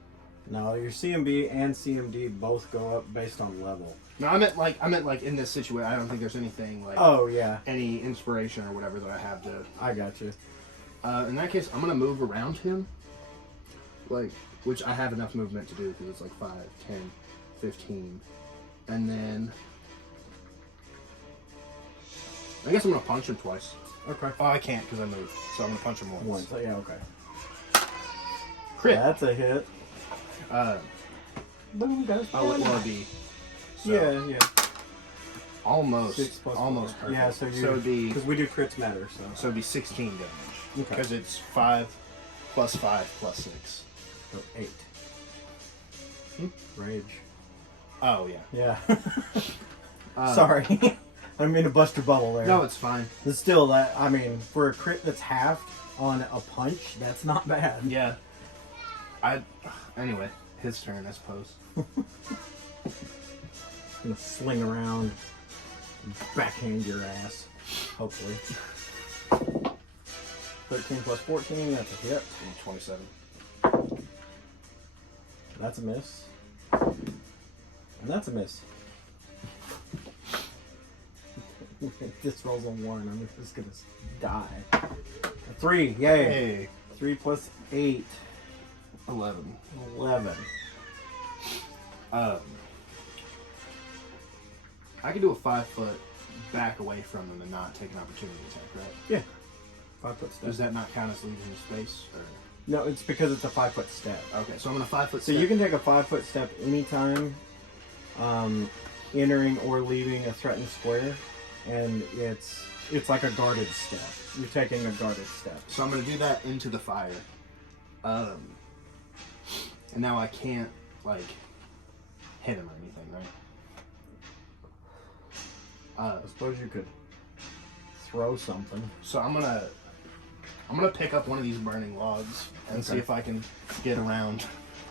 No, your CMB and CMD both go up based on level. No, I meant like in this situation. I don't think there's anything like Oh yeah, any inspiration or whatever that I have to. I got you. In that case, I'm gonna move around him, like which I have enough movement to do because it's like 5, 10, 15, and then I guess I'm gonna punch him twice. Okay. Oh, I can't because I moved, so I'm gonna punch him once. Once. Yeah. Okay. Crit. That's a hit. Boom goes. Oh, it will be. So Yeah. almost 6 plus almost 4. perfect. Yeah. So it'd be because we do crits matter. so it'd be 16 damage Okay. because it's 5 plus 5 plus 6. So 8. Rage. Oh yeah. Yeah. Sorry. I didn't mean to bust your bubble there. No, it's fine. But still, that I mean, for a crit that's halved on a punch, that's not bad. Yeah. Anyway, his turn, I suppose. Gonna sling around, and backhand your ass. Hopefully. 13 plus 14, that's a hit. 27. That's a miss. And that's a miss. If this rolls a 1, I'm just gonna die. A 3, yay! Hey. 3 plus 8. 11. 11. I can do a 5-foot back away from him and not take an opportunity attack, right? Yeah. 5-foot step. Does that not count as leaving the space? Or? No, it's because it's a 5-foot step. Okay, so I'm gonna 5-foot So step. you can take a 5-foot step anytime, entering or leaving a threatened square, and it's like a guarded step. You're taking a guarded step. So I'm gonna do that into the fire. And now I can't like hit him or anything, right? I suppose you could throw something. So I'm gonna pick up one of these burning logs and see Okay. if I can get around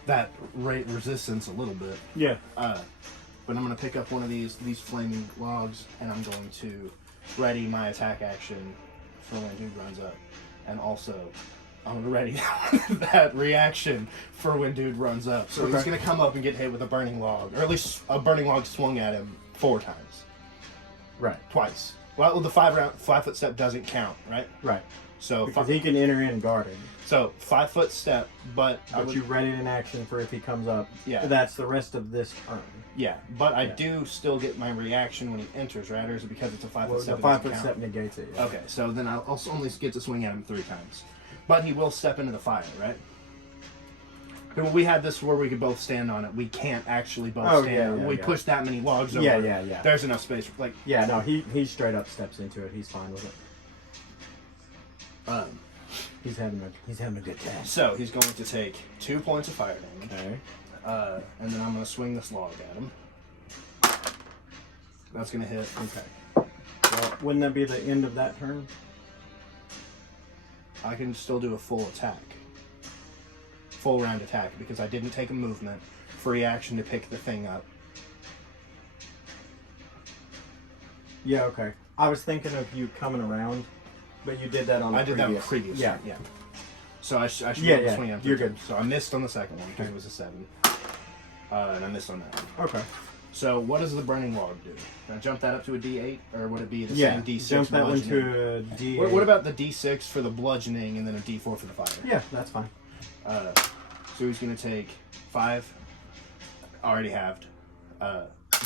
that rate resistance a little bit. Yeah. But I'm gonna pick up one of these flaming logs and I'm going to ready my attack action for when dude runs up, and also I'm gonna ready that reaction for when dude runs up. So he's Okay. gonna come up and get hit with a burning log, or at least a burning log swung at him 4 times. Right. Twice. Well, the 5-foot step doesn't count, right? Right. So Because he can enter in guarded. So 5-foot step, but But you ready in action for if he comes up. Yeah. That's the rest of this turn. yeah, but I Yeah. do still get my reaction when he enters, right? Or is it because it's a 5-foot Well, step? the it doesn't 5-foot count? step negates it. Yeah. Okay, so then I'll only get to swing at him 3 times, but he will step into the fire, right? And when we had this where we could both stand on it, we can't actually both Oh, stand. yeah, on it. yeah, We yeah. push that many logs over. Yeah. There's enough space. Like, Yeah, no, he straight up steps into it. He's fine with it. He's having a good time. so he's going to take 2 points of fire damage, Okay. and then I'm going to swing this log at him. That's going to hit. Okay. Well, wouldn't that be the end of that turn? I can still do a full attack. Full round attack, because I didn't take a movement. Free action to pick the thing up. Yeah, okay. I was thinking of you coming around, but you did that on the I did that on the previous Yeah. one, yeah. So I should Yeah, be able to yeah, swing at you're 3 good. times. So I missed on the second one because it was a 7. And I missed on that one. Okay. So what does the burning log do? Can I jump that up to a D8? Or would it be the Yeah, same D6 jump for that one bludgeoning? to a D8. What about the D6 for the bludgeoning and then a D4 for the fire? Yeah, that's fine. So he's going to take 5, already halved,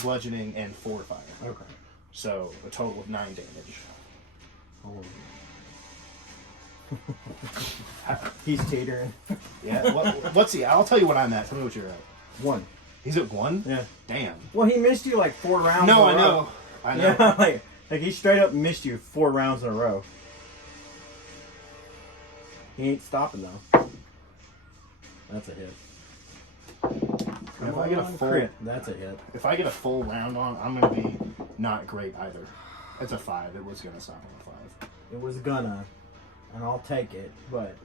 bludgeoning, and 4 fire. Okay. So a total of 9 damage. Oh. He's teetering. Yeah. What's he? I'll tell you what I'm at. Tell me what you're at. 1. He's at 1? Yeah. Damn. Well, he missed you like 4 rounds. No, in a row. I know. Yeah, like he straight up missed you 4 rounds in a row. He ain't stopping though. That's a hit. If I get a full crit, that's a hit. If I get a full round on, I'm gonna be not great either. It's a 5. It was gonna stop on a 5. It was gonna, and I'll take it, but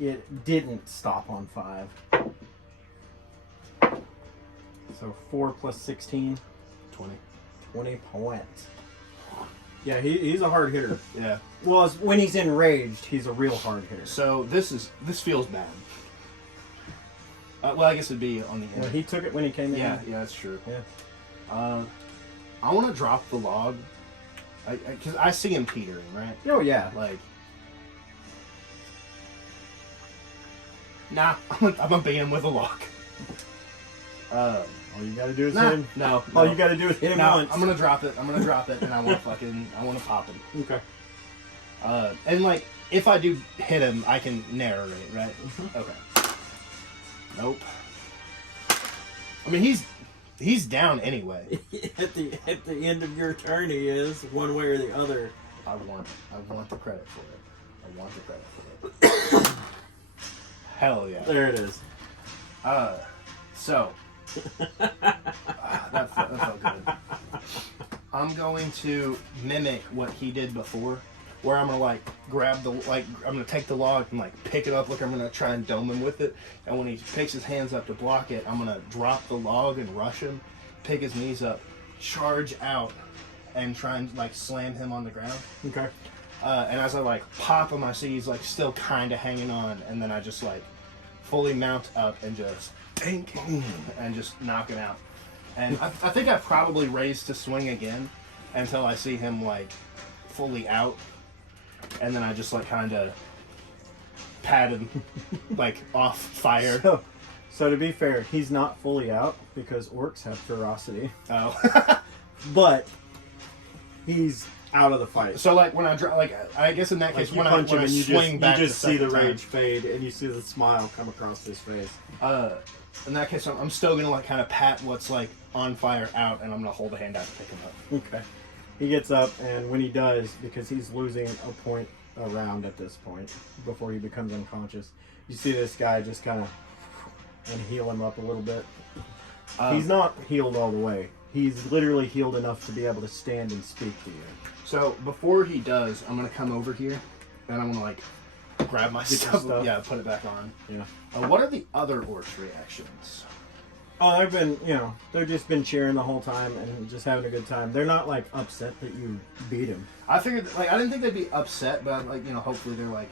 it didn't stop on 5. So 4 plus 16, 20. 20 points. Yeah, he's a hard hitter. Yeah. Well, when he's enraged, he's a real hard hitter. So this feels bad. Well, I guess it'd be on the end. Well, he took it when he came in. Yeah, that's true. Yeah. I want to drop the log, because I see him teetering, right? Oh yeah. Like, nah, I'm gonna beat him with a log. All you gotta do is Nah, hit him. no. All you gotta do is hit him No, once. I'm gonna drop it, and I want to pop him. Okay. And like, if I do hit him, I can narrate, right? Mm-hmm. Okay. Nope. I mean, he's down anyway. at the end of your turn, he is one way or the other. I want the credit for it. I want the credit for it. Hell yeah. There it is. So that felt good. I'm going to mimic what he did before, where I'm gonna grab I'm gonna take the log and pick it up. Look, I'm gonna try and dome him with it. And when he picks his hands up to block it, I'm gonna drop the log and rush him, pick his knees up, charge out, and try and slam him on the ground. Okay. And as I pop him, I see he's still kind of hanging on, and then I just fully mount up and just dink and just knock him out. And I think I probably raised to swing again until I see him fully out, and then I just kind of pat him off fire. So to be fair, he's not fully out because orcs have ferocity. Oh. But he's out of the fight. So when I drop, I guess in that case, when I swing back, you just see the time, rage fade and you see the smile come across his face. In that case, I'm still gonna kind of pat what's on fire out, and I'm gonna hold a hand out to pick him up. Okay. He gets up, and when he does, because he's losing a point a round at this point before he becomes unconscious, you see this guy just kind of and heal him up a little bit. He's not healed all the way. He's literally healed enough to be able to stand and speak to you. So before he does, I'm gonna come over here, and I'm gonna grab my stuff. Yeah, put it back on. Yeah. What are the other orcs' reactions? Oh, they've just been cheering the whole time and just having a good time. They're not upset that you beat him. I figured, I didn't think they'd be upset, but hopefully they're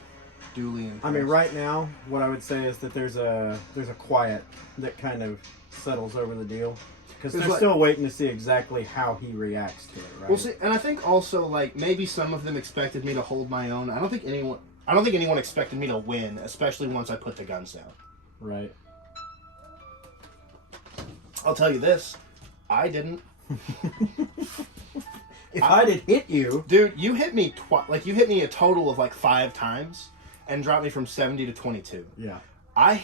duly impressed. I mean, right now, what I would say is that there's a quiet that kind of settles over the deal. Because they're still waiting to see exactly how he reacts to it, right? Well, see, and I think also maybe some of them expected me to hold my own. I don't think anyone expected me to win, especially once I put the guns down. Right. I'll tell you this, I didn't. If I'd have hit you, dude, you hit me you hit me a total of 5 times, and dropped me from 70 to 22. Yeah. I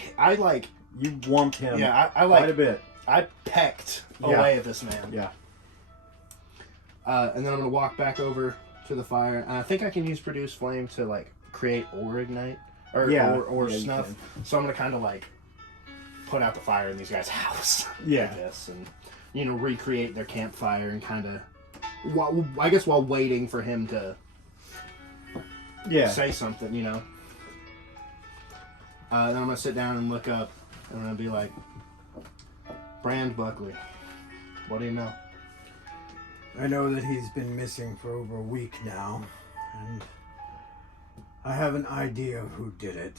you whumped him. Yeah, I quite a bit. I pecked away at this man. Yeah. And then I'm gonna walk back over to the fire, and I think I can use produce flame to create or ignite or snuff. So I'm gonna kind of put out the fire in these guys' house. Yeah. Like this, and recreate their campfire and kind of, I guess while waiting for him to say something, Then I'm gonna sit down and look up, and I'm gonna be like, Brand Buckley, what do you know? I know that he's been missing for over a week now, and I have an idea of who did it.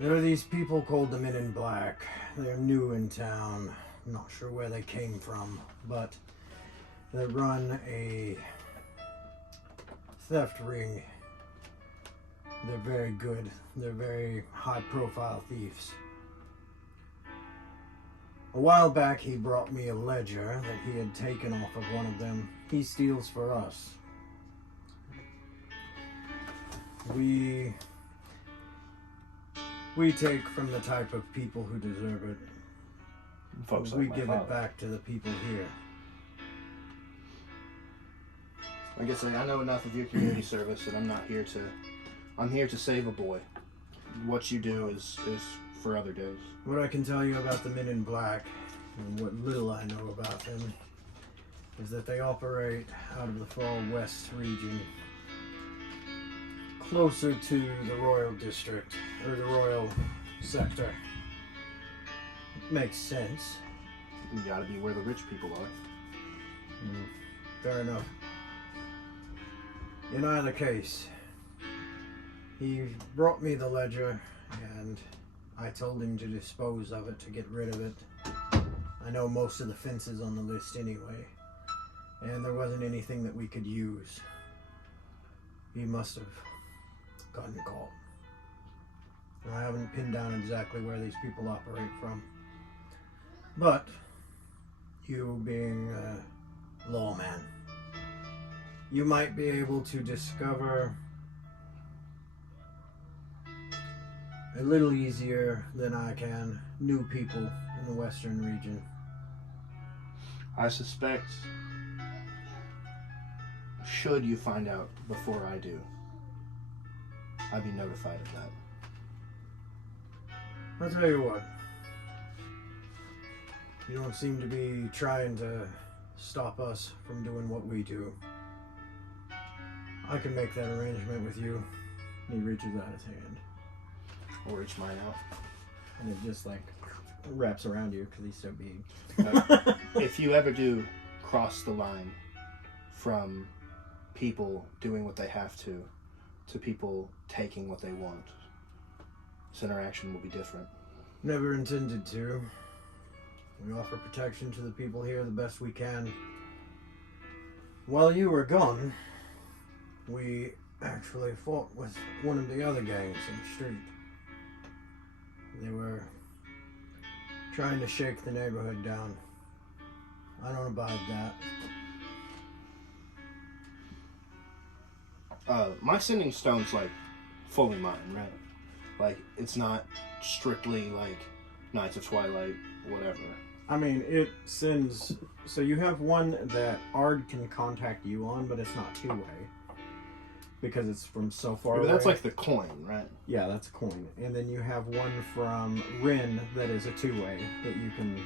There are these people called the Men in Black. They're new in town. I'm not sure where they came from, but they run a theft ring. They're very good. They're very high-profile thieves. A while back, he brought me a ledger that he had taken off of one of them. He steals for us. We take from the type of people who deserve it. Folks We like my give father. it back to the people here. Like I say, I know enough of your community service that I'm here to save a boy. What you do is for other days. What I can tell you about the Men in Black, and what little I know about them, is that they operate out of the far west region, closer to the Royal District, or the Royal Sector. It makes sense. You gotta be where the rich people are. Fair enough. In either case, he brought me the ledger, and I told him to dispose of it, to get rid of it. I know most of the fences on the list anyway, and there wasn't anything that we could use. He must have gotten caught. I haven't pinned down exactly where these people operate from. But, you being a lawman, you might be able to discover a little easier than I can new people in the western region. I suspect, should you find out before I do, I'd be notified of that. I'll tell you what. You don't seem to be trying to stop us from doing what we do. I can make that arrangement with you. And he reaches out his hand. I'll reach mine out. And it just like wraps around you because he's so big. If you ever do cross the line from people doing what they have to people taking what they want, this interaction will be different. Never intended to. We offer protection to the people here the best we can. While you were gone, we actually fought with one of the other gangs in the street. They were trying to shake the neighborhood down. I don't abide that. My sending stone's like fully mine, right? Like it's not strictly like Knights of Twilight, whatever. I mean, it sends... So you have one that Ard can contact you on, but it's not two-way. Because it's from so far Yeah, but away. that's like the coin, right? Yeah, that's a coin. And then you have one from Rin that is a two-way that you can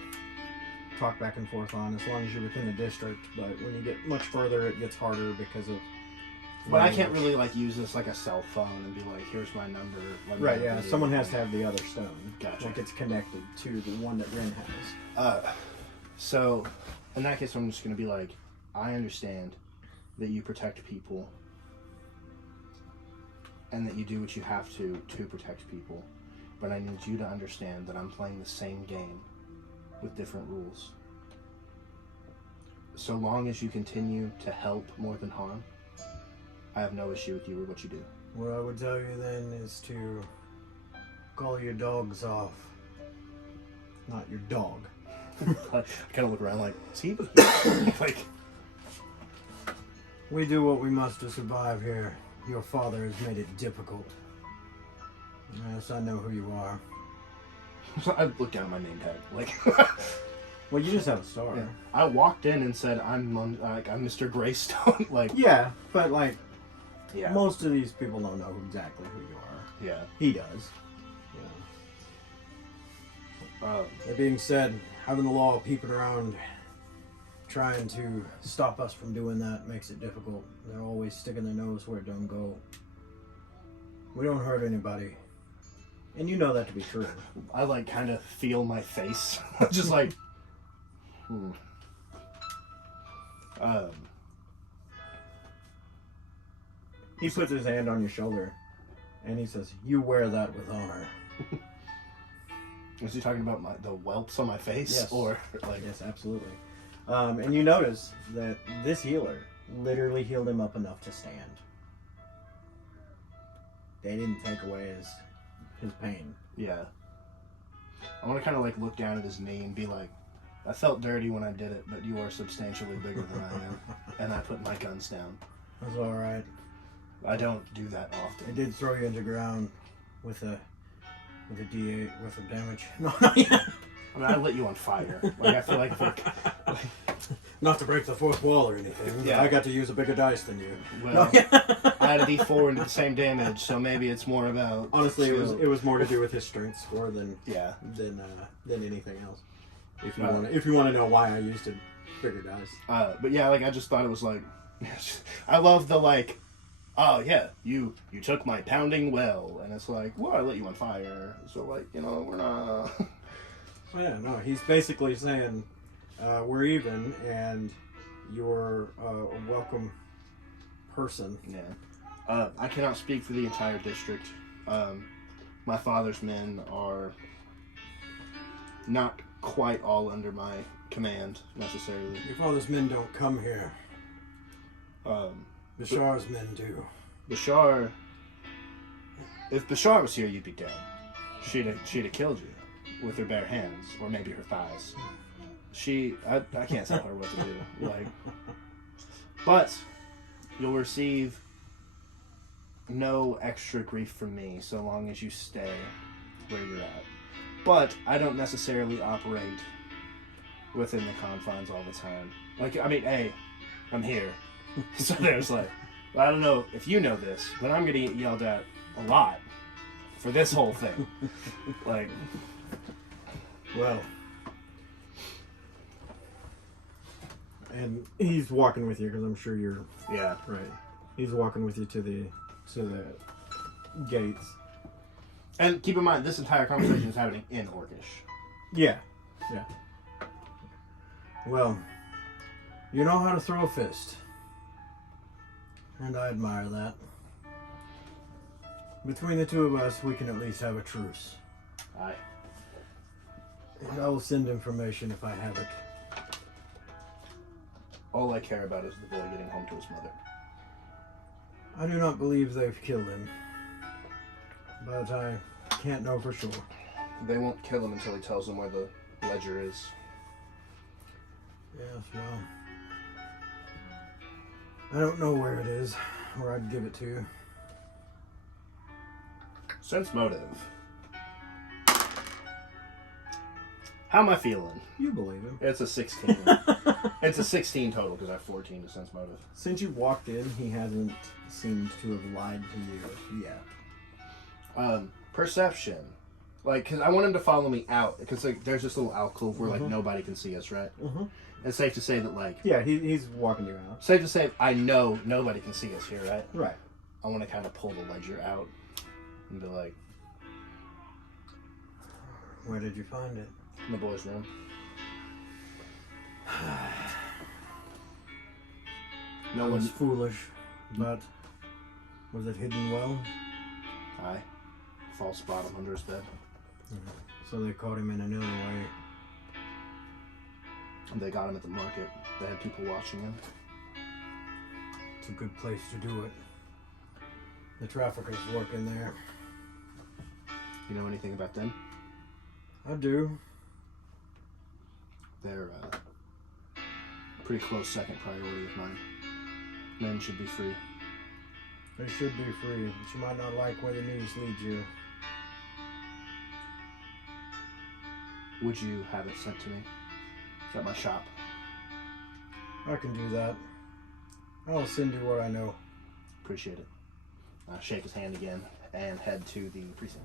talk back and forth on as long as you're within the district. But when you get much further, it gets harder because of... But I can't really like use this like a cell phone and be like, here's my number. Right, yeah. Someone has to have the other stone. Gotcha. Like it's connected to the one that Rin has. So, in that case, I'm just going to be like, I understand that you protect people and that you do what you have to protect people, but I need you to understand that I'm playing the same game with different rules. So long as you continue to help more than harm, I have no issue with you or what you do. What I would tell you then is to call your dogs off. Not your dog. I kind of look around like, is he? Like, We do what we must to survive here. Your father has made it difficult. Yes, I know who you are. I look down at my name tag. Like, Well, you just have a star. yeah. I walked in and said, I'm Mr. Greystone. Like, Yeah, but like, yeah, most of these people don't know exactly who you are. yeah. He does. That being said, having the law peeping around, trying to stop us from doing that makes it difficult. They're always sticking their nose where it don't go. We don't hurt anybody. And you know that to be true. I like kind of feel my face. Just like, He puts his hand on your shoulder and he says, "You wear that with honor." was he talking about the whelps on my face? Yes. Or like, Yes, absolutely. And you notice that this healer literally healed him up enough to stand. They didn't take away his pain. yeah. I want to kind of like look down at his knee and be like, I felt dirty when I did it, but you are substantially bigger than I am. And I put my guns down. That's all right. I don't do that I often. did throw you into the ground with a D8 worth of damage. No, not yet. I mean, I lit you on fire. Like, I feel like if we're... Not to break the fourth wall or anything. Yeah. I got to use a bigger dice than you. Well, No, I had a D4 into the same damage, so maybe it's more about... honestly, skill. it was more to do with his strength score than Yeah. than anything else. If you want to know why I used a bigger dice. But yeah, like, I just thought it was like... I love the, like... Oh, yeah, you took my pounding well. And it's like, well, I lit you on fire. So, like, you know, we're not... Yeah, no, he's basically saying we're even, and you're a welcome person. Yeah. I cannot speak for the entire district. My father's men are not quite all under my command, necessarily. Your father's men don't come here. Bashar's men do. Bashar... If Bashar was here, you'd be dead. She'd have killed you with her bare hands, or maybe her thighs. I can't tell her what to do. Like, but you'll receive no extra grief from me so long as you stay where you're at. But I don't necessarily operate within the confines all the time. Like, I mean, hey, I'm here. So there's like, I don't know if you know this, but I'm gonna get yelled at a lot for this whole thing. Like, Well, and he's walking with you because I'm sure you're yeah. right. He's walking with you to the gates. And keep in mind, this entire conversation is happening in Orcish. Yeah, yeah. Well, you know how to throw a fist, and I admire that. Between the two of us, we can at least have a truce. Aye. And I will send information if I have it. All I care about is the boy getting home to his mother. I do not believe they've killed him, but I can't know for sure. They won't kill him until he tells them where the ledger is. Yes, well, I don't know where it is, or I'd give it to you. Sense motive. How am I feeling? You believe him. It's a 16. It's a 16 total because I have 14 to sense motive. Since you walked in, he hasn't seemed to have lied to you yet. Perception. Like, because I want him to follow me out. Because, like, there's this little alcove where, like, nobody can see us, right? Mm-hmm. It's safe to say that, like... Yeah, he's walking you out. Safe to say I know nobody can see us here, right? Right. I want to kind of pull the ledger out and be like... Where did you find it? In the boys' room. No one's foolish, but was it hidden well? Aye. False bottom under his bed. So they caught him in another way. And they got him at the market. They had people watching him. It's a good place to do it. The traffickers work in there. You know anything about them? I do. They're pretty close second priority of mine. Men should be free. They should be free, but you might not like where the news leads you. Would you have it sent to me? It's at my shop. I can do that. I'll send you what I know. Appreciate it. Shake his hand again and head to the precinct.